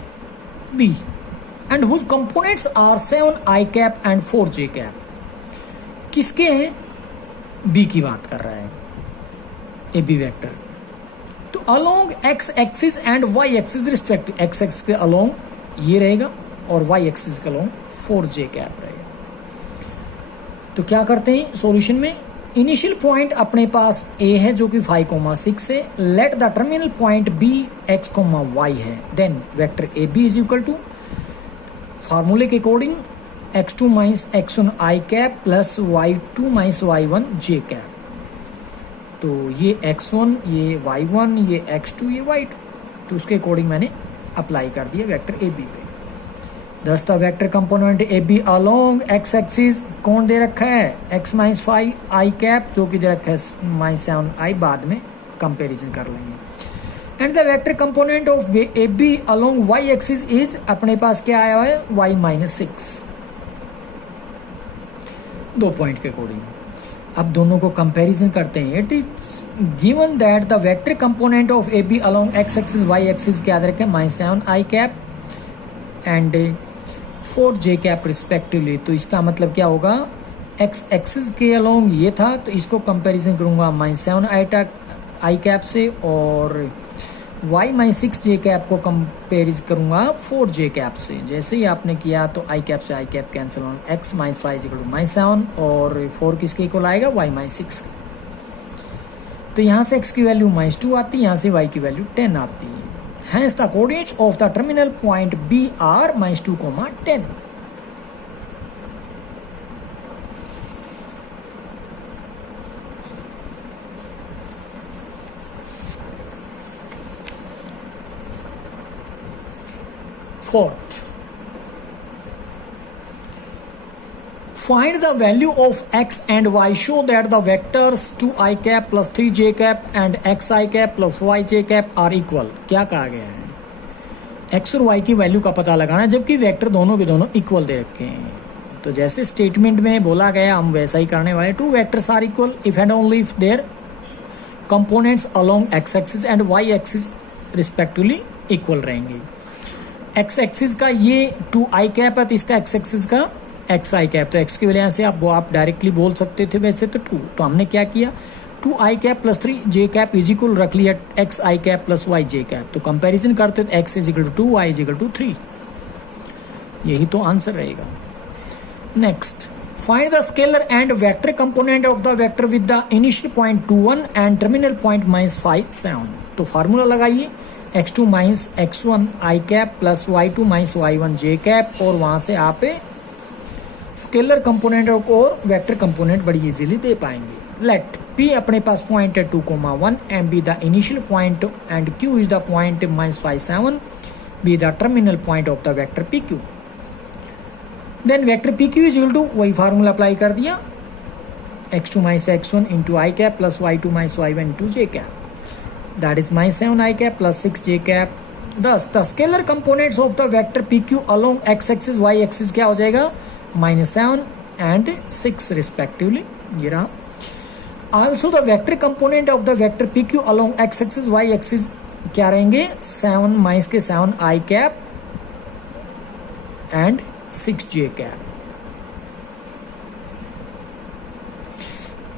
b, and whose components are 7i cap and 4j cap. किसके हैं, b की बात कर रहा है ए बी वेक्टर। तो along x axis and Y axis respect, x axis के अलोंग ये रहेगा और वाई एक्सिस के अलोंग 4j कैप रहेगा। तो क्या करते हैं सॉल्यूशन में, इनिशियल पॉइंट अपने पास a है जो कि 5,6 है, let the terminal point b x, y है, then vector A B is equal to फार्मूले के according x2 minus x1 i cap plus y2 minus y1 j cap. तो ये x1, ये y1, ये x2, ये y2, तो उसके अकॉर्डिंग मैंने अप्लाई कर दिया वेक्टर ए बी पे। Thus the vector component A B along x axis कौन दे रखा है, x माइनस 5i कैप, जो कि दे रखा है माइनस 7i, बाद में कंपेरिजन कर लेंगे। And the vector component of A B along Y axis is, अपने पास क्या आया हुआ है, y माइनस 6, 2 पॉइंट के अकॉर्डिंग। अब दोनों को कंपैरिजन करते हैं। It is given that the vector component of A B along x axis Y axis क्या दे रखे हैं, minus 7i cap and 4j cap respectively. तो इसका मतलब क्या होगा, एक्स एक्सिस के अलोंग ये था, तो इसको कंपैरिजन करूंगा माइनस 7i कैप से, और y माइनस 6j कैप को कंपेरिज करूंगा 4j कैप से। जैसे ही आपने किया तो i कैप से i कैप कैंसिल होगा, x minus 5 equal to minus 7, और 4 किसके इक्वल आएगा, y माइनस 6। तो यहाँ से x की वैल्यू माइनस 2 आती है, यहाँ से y की वैल्यू 10 आती है। Hence the coordinates of the terminal point B are minus 2, 10. Fourth, find the value of x and y. Show that the vectors 2i cap plus 3j cap and xi cap plus yj cap are equal. क्या कहा गया है, x और y की value का पता लगाना, जबकि वेक्टर दोनों के दोनों इक्वल दे रखे हैं। तो जैसे स्टेटमेंट में बोला गया हम वैसा ही करने वाले। 2 vectors are equal if and only if their components along x axis and y axis respectively equal रहेंगे। एक्स एक्सिस का ये 2i कैप है तो इसका एक्स एक्सिस का xi कैप, तो x की वजह से आप डायरेक्टली बोल सकते थे वैसे तो 2, तो हमने क्या किया 2i cap plus 3j cap is equal रख लिया xi cap plus yj cap, तो कंपैरिजन करते तो x is equal to 2, y is equal to 3, यही तो आंसर रहेगा। Next, find the scalar and vector component of the vector with the initial point 2 1 and terminal point -5 7। तो formula लगाइए x2 minus x1 i cap plus y2 minus y1 j cap, और वहां से आप scalar component और vector component बड़ी easily दे पाएंगे। लेट p अपने पास पॉइंट है 2,1 and be the initial point and q is the point -5 7 be the terminal point of the vector pq। Then vector pq is equal to वही formula apply कर दिया x2 minus x1 into I cap plus y2 minus y1 into j cap, that is -7 i cap plus 6 j cap. Thus the scalar components of the vector pq along x axis y axis क्या हो जाएगा -7 and 6 respectively, ये रहा। Also the vector component of the vector pq along x axis y axis क्या रहेंगे 7 minus के 7 i cap and 6 j cap.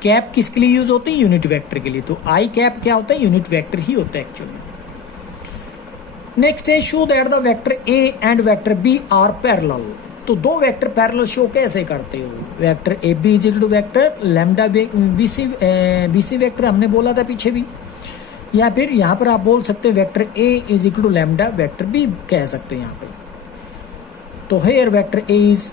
Cap किसके लिए यूज होते हैं, यूनिट वेक्टर के लिए, तो i कैप क्या होता है यूनिट वेक्टर ही होता है एक्चुअली। नेक्स्ट है show that the vector a and vector b are parallel. तो दो वेक्टर पैरेलल शो कैसे करते हो, vector A B is equal to vector lambda B C vector हमने बोला था पीछे भी, या फिर यहाँ पर आप बोल सकते हो vector A is equal to lambda vector B कह सकते हैं यहाँ पे। तो here vector A is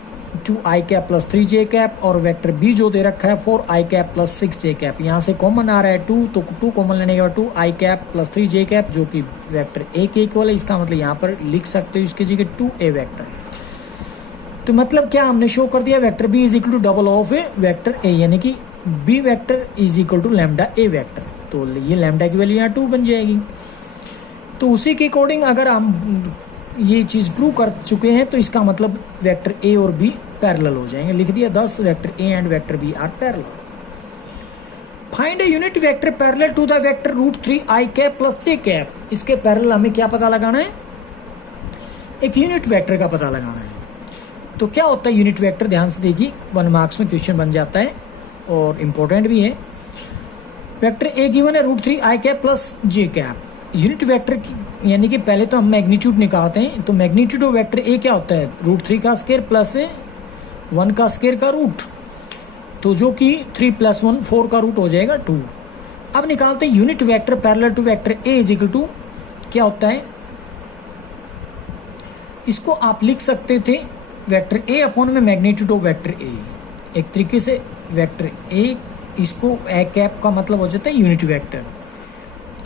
2i cap plus 3j cap, और वेक्टर बी जो दे रखा है 4i cap plus 6j cap, यहाँ से कॉमन आ रहा है 2, तो 2 कॉमन लेने के बाद 2i cap plus 3j cap जो कि वेक्टर ए के इक्वल है, इसका मतलब यहाँ पर लिख सकते हो इसकी जगह 2a वेक्टर। तो मतलब क्या हमने शो कर दिया vector B is equal to double of A vector A, यानी कि B vector is equal to lambda A vector, तो ये लैम्डा की वैल्यू यहाँ 2 बन जाएगी। तो उसी के अकॉर्डिंग अगर हम ये चीज प्रूव कर चुके हैं तो इसका मतलब वेक्टर ए और बी पैरेलल हो जाएंगे, लिख दिया 10 vector A and vector B are parallel. Find a unit vector parallel to the vector root 3i cap plus j cap. इसके पैरेलल हमें क्या पता लगाना है, एक यूनिट वेक्टर का पता लगाना है। तो क्या होता है यूनिट वेक्टर, ध्यान से देखिए 1 मार्क्स में क्वेश्चन बन जाता है और इम्पोर्टेंट भी है। वेक्टर ए गिवन है root 3i cap plus j cap. Unit vector यानी कि पहले तो हम मैग्नीट्यूड निकालते हैं, तो मैग्नीट्यूड ऑफ वेक्टर ए क्या होता है रूट 3 का स्क्वायर प्लस 1 का स्क्वायर का रूट, तो जो कि 3 प्लस 1 4 का रूट हो जाएगा 2। अब निकालते हैं unit vector parallel to vector A is equal to क्या होता है, इसको आप लिख सकते थे वेक्टर ए अपॉन में मैग्नीट्यूड ऑफ वेक्टर ए। एक तरीके से वेक्टर ए, इसको ए कैप का मतलब हो जाता है unit vector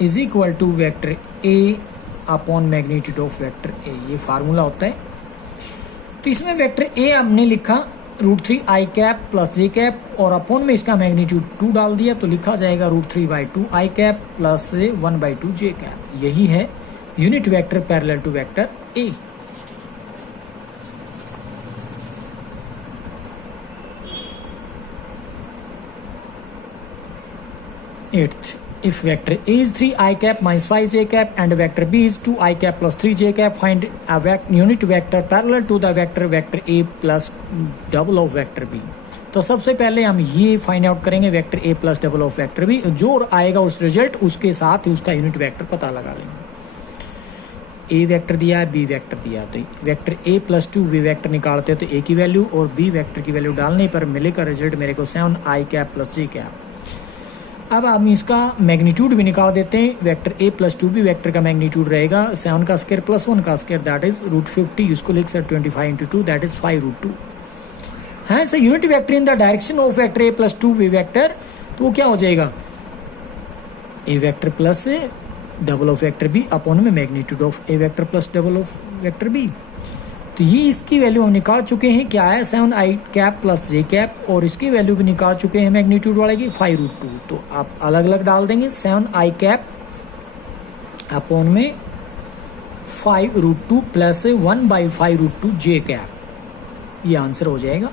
is equal to vector A upon magnitude of vector A, ये फार्मूला होता है। तो इसमें वेक्टर ए हमने लिखा root 3i cap plus j cap, और अपॉन में इसका मैग्नीट्यूड 2 डाल दिया, तो लिखा जाएगा root 3/2i cap plus 1/2j cap. यही है unit vector parallel to vector A. Eighth, if vector A is 3i cap minus 5j cap and vector B is 2i cap plus 3j cap, find a unit vector parallel to the vector A plus double of vector B। तो सबसे पहले हम ये find out करेंगे vector A plus double of vector B, जो आएगा उस result उसके साथ ही उसका यूनिट वेक्टर पता लगा लेंगे। A वेक्टर दिया है, B वेक्टर दिया, तो vector A plus 2B vector निकालते हैं तो A की वैल्यू और B वेक्टर की वैल्यू डालने पर मिलेगा रिजल्ट मेरे को 7i cap plus j cap. अब हम इसका मैग्नीट्यूड भी निकाल देते हैं, वेक्टर ए प्लस 2b वेक्टर का मैग्नीट्यूड रहेगा 7 का स्क्वायर प्लस 1 का स्क्वायर, दैट इज रूट 50, इसको लिख सकते 25 इंटू 2 दैट इज 5√2 है। So unit vector in the direction of vector A plus 2b vector, तो वो क्या हो जाएगा ए vector plus double of vector B upon में magnitude of A vector plus double of vector B. तो ये इसकी वैल्यू हम निकाल चुके हैं, क्या है 7i cap plus j cap, और इसकी वैल्यू भी निकाल चुके हैं मैग्नीट्यूड वाले की 5√2। तो आप अलग अलग डाल देंगे 7i कैप अपॉन में 5√2 प्लस 1/5√2 j कैप, ये आंसर हो जाएगा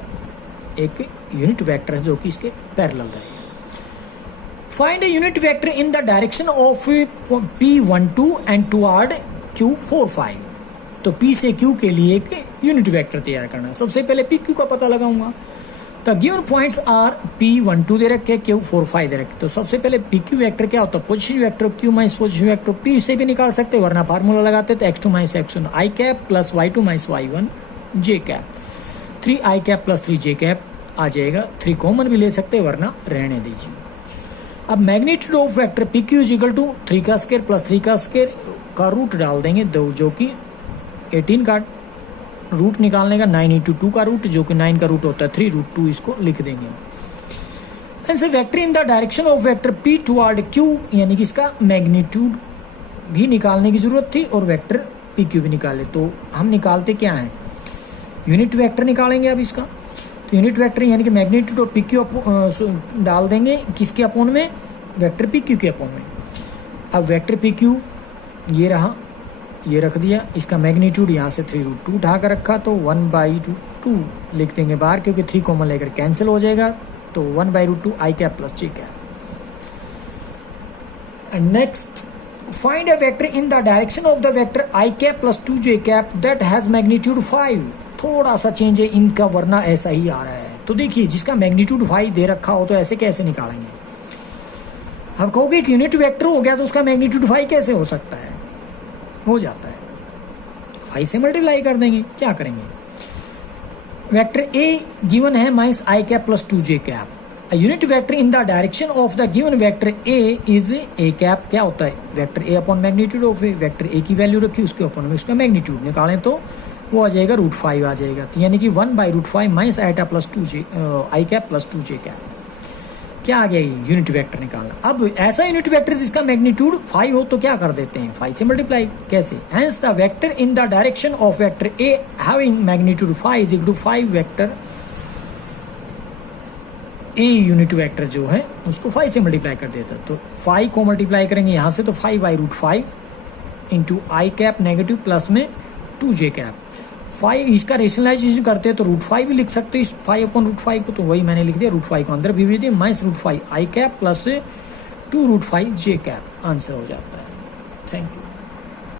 एक यूनिट वेक्टर जो कि इसके पैरेलल रहेगा। Find a unit vector in the direction of P12 and toward Q45। तो P से Q के लिए एक यूनिट वेक्टर तैयार करना है। सबसे पहले PQ का पता लगाऊंगा। तो गिवन पॉइंट्स आर P12 दे रखे, Q45 दे रखे। तो सबसे पहले PQ वेक्टर क्या होता है, position vector Q minus position vector P से भी निकाल सकते, वरना फार्मूला लगाते तो x2 minus x1 i cap plus y2 minus y1 j cap, 3 i cap plus 3 j cap आ जाएगा। 3 कॉमन भी ले सकते, वरना रहने दीजिए। अब magnitude of vector PQ is equal to 3 का स्क्वायर प्लस 3 का स्क्वायर का रूट डाल देंगे, दो जो कि 18 का रूट निकालने का 9 इंटू 2 का रूट, जो कि 9 का रूट होता है 3 रूट 2, इसको लिख देंगे। Answer vector in the direction of vector P toward Q, यानी कि इसका मैग्नीट्यूड भी निकालने की जरूरत थी और वेक्टर PQ भी निकाले। तो हम निकालते क्या है, यूनिट वेक्टर निकालेंगे अब इसका। तो यूनिट वेक्टर यानी कि मैग्नीट्यूड ऑफ PQ डाल देंगे किसके अपोन में, वेक्टर PQ के अपोन में। अब वेक्टर PQ ये रहा, ये रख दिया, इसका मैग्नीट्यूड यहाँ से 3 रूट 2 उठा कर रखा, तो 1/2 लिख देंगे बाहर, क्योंकि 3 कॉमन लेकर कैंसिल हो जाएगा। तो 1/2 i cap plus j cap. Next find a vector in the direction of the vector i cap plus 2j cap that has magnitude 5। थोड़ा सा चेंज है इनका, वरना ऐसा ही आ रहा है। तो देखिए, जिसका मैग्नीट्यूड 5 दे रखा हो तो ऐसे कैसे निकालेंगे। हम कहोगे कि यूनिट वेक्टर हो गया तो उसका मैग्नीट्यूड 5 कैसे हो सकता है, हो जाता है 5 से मल्टीप्लाई कर देंगे। क्या करेंगे, वेक्टर A गिवन है minus i cap plus 2j cap, a unit vector in the direction of the given vector A is a cap. क्या होता है, vector A upon magnitude of A, vector A की value रखी, उसके upon में उसका magnitude निकालें तो वो आ जाएगा √5 आ जाएगा। तो यानी कि 1/√5 minus i plus 2j i cap plus 2j cap. क्या आ गया, यूनिट वेक्टर निकालना। अब ऐसा यूनिट वेक्टर जिसका मैग्नीट्यूड 5 हो तो क्या कर देते हैं, 5 से मल्टीप्लाई। कैसे, hence the vector in the direction of vector A having magnitude 5 is equal to 5 vector A unit vector जो है उसको 5 से मल्टीप्लाई कर देता है। तो 5 को मल्टीप्लाई करेंगे यहाँ से, तो 5/√5 into i cap negative plus में 2j कैप। 5 इसका रेशनलाइजेशन करते हैं तो √5 भी लिख सकते हैं इस 5/√5 को, तो वही मैंने लिख दिया, √5 को अंदर भी भेज दिया, minus √5 i cap plus 2 √5 j cap. Answer हो जाता है। Thank you.